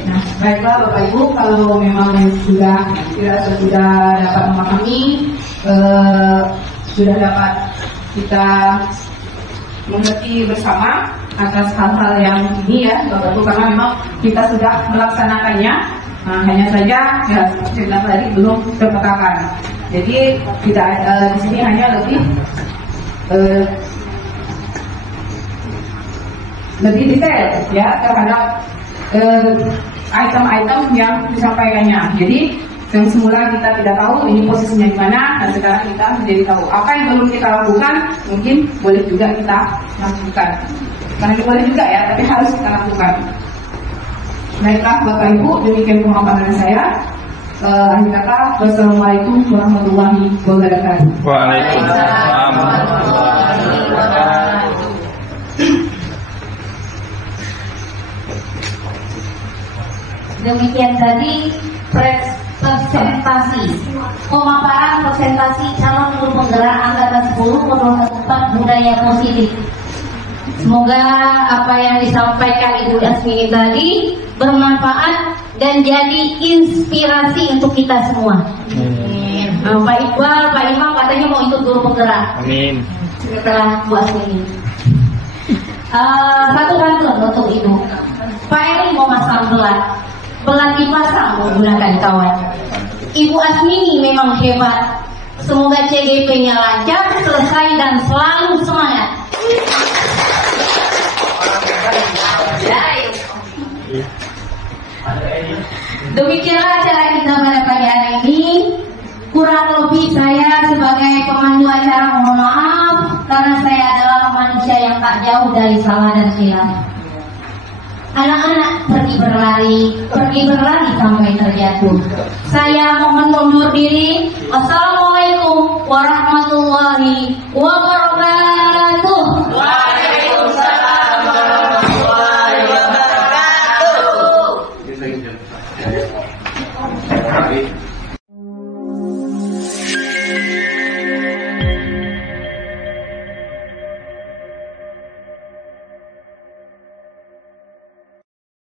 Nah, baiklah Bapak Ibu, kalau memang sudah dapat memahami, sudah dapat kita mengerti bersama atas hal-hal yang ini ya Bapak Ibu, karena memang kita sudah melaksanakannya. Nah, hanya saja ya seperti bilang tadi belum terpetakan. Jadi kita di sini hanya lebih detail ya terhadap item-item yang disampaikannya. Jadi yang semula kita tidak tahu ini posisinya di mana, dan sekarang kita menjadi tahu. Apa yang belum kita lakukan mungkin boleh juga kita lakukan. Karena boleh juga ya, tapi harus kita lakukan. Baiklah Bapak Ibu, demikian pemaparan saya. Akhir kata, wassalamualaikum warahmatullahi wabarakatuh. Waalaikumsalam warahmatullahi wabarakatuh. Demikian tadi presentasi pemaparan presentasi calon guru penggerak angkatan 10 modul 4 budaya positif. Semoga apa yang disampaikan Ibu Yasmini tadi bermanfaat dan jadi inspirasi untuk kita semua. Pak Iqbal, Pak Imam katanya mau ikut guru penggerak. Amin. Setelah Bu Yasmini. Satu pantun untuk ibu. Pak Eri mau masang belat dipasang menggunakan kawan. Ibu Asmini memang hebat. Semoga CGP-nya lancar, selesai dan selalu semangat. Demikianlah acara kita pada pagi hari ini. Kurang lebih saya sebagai pemandu acara mohon maaf karena saya adalah manusia yang tak jauh dari salah dan silap. Anak-anak pergi berlari sampai terjatuh. Saya mohon undur diri. Assalamualaikum warahmatullahi wabarakatuh. Waalaikumsalam warahmatullahi wabarakatuh.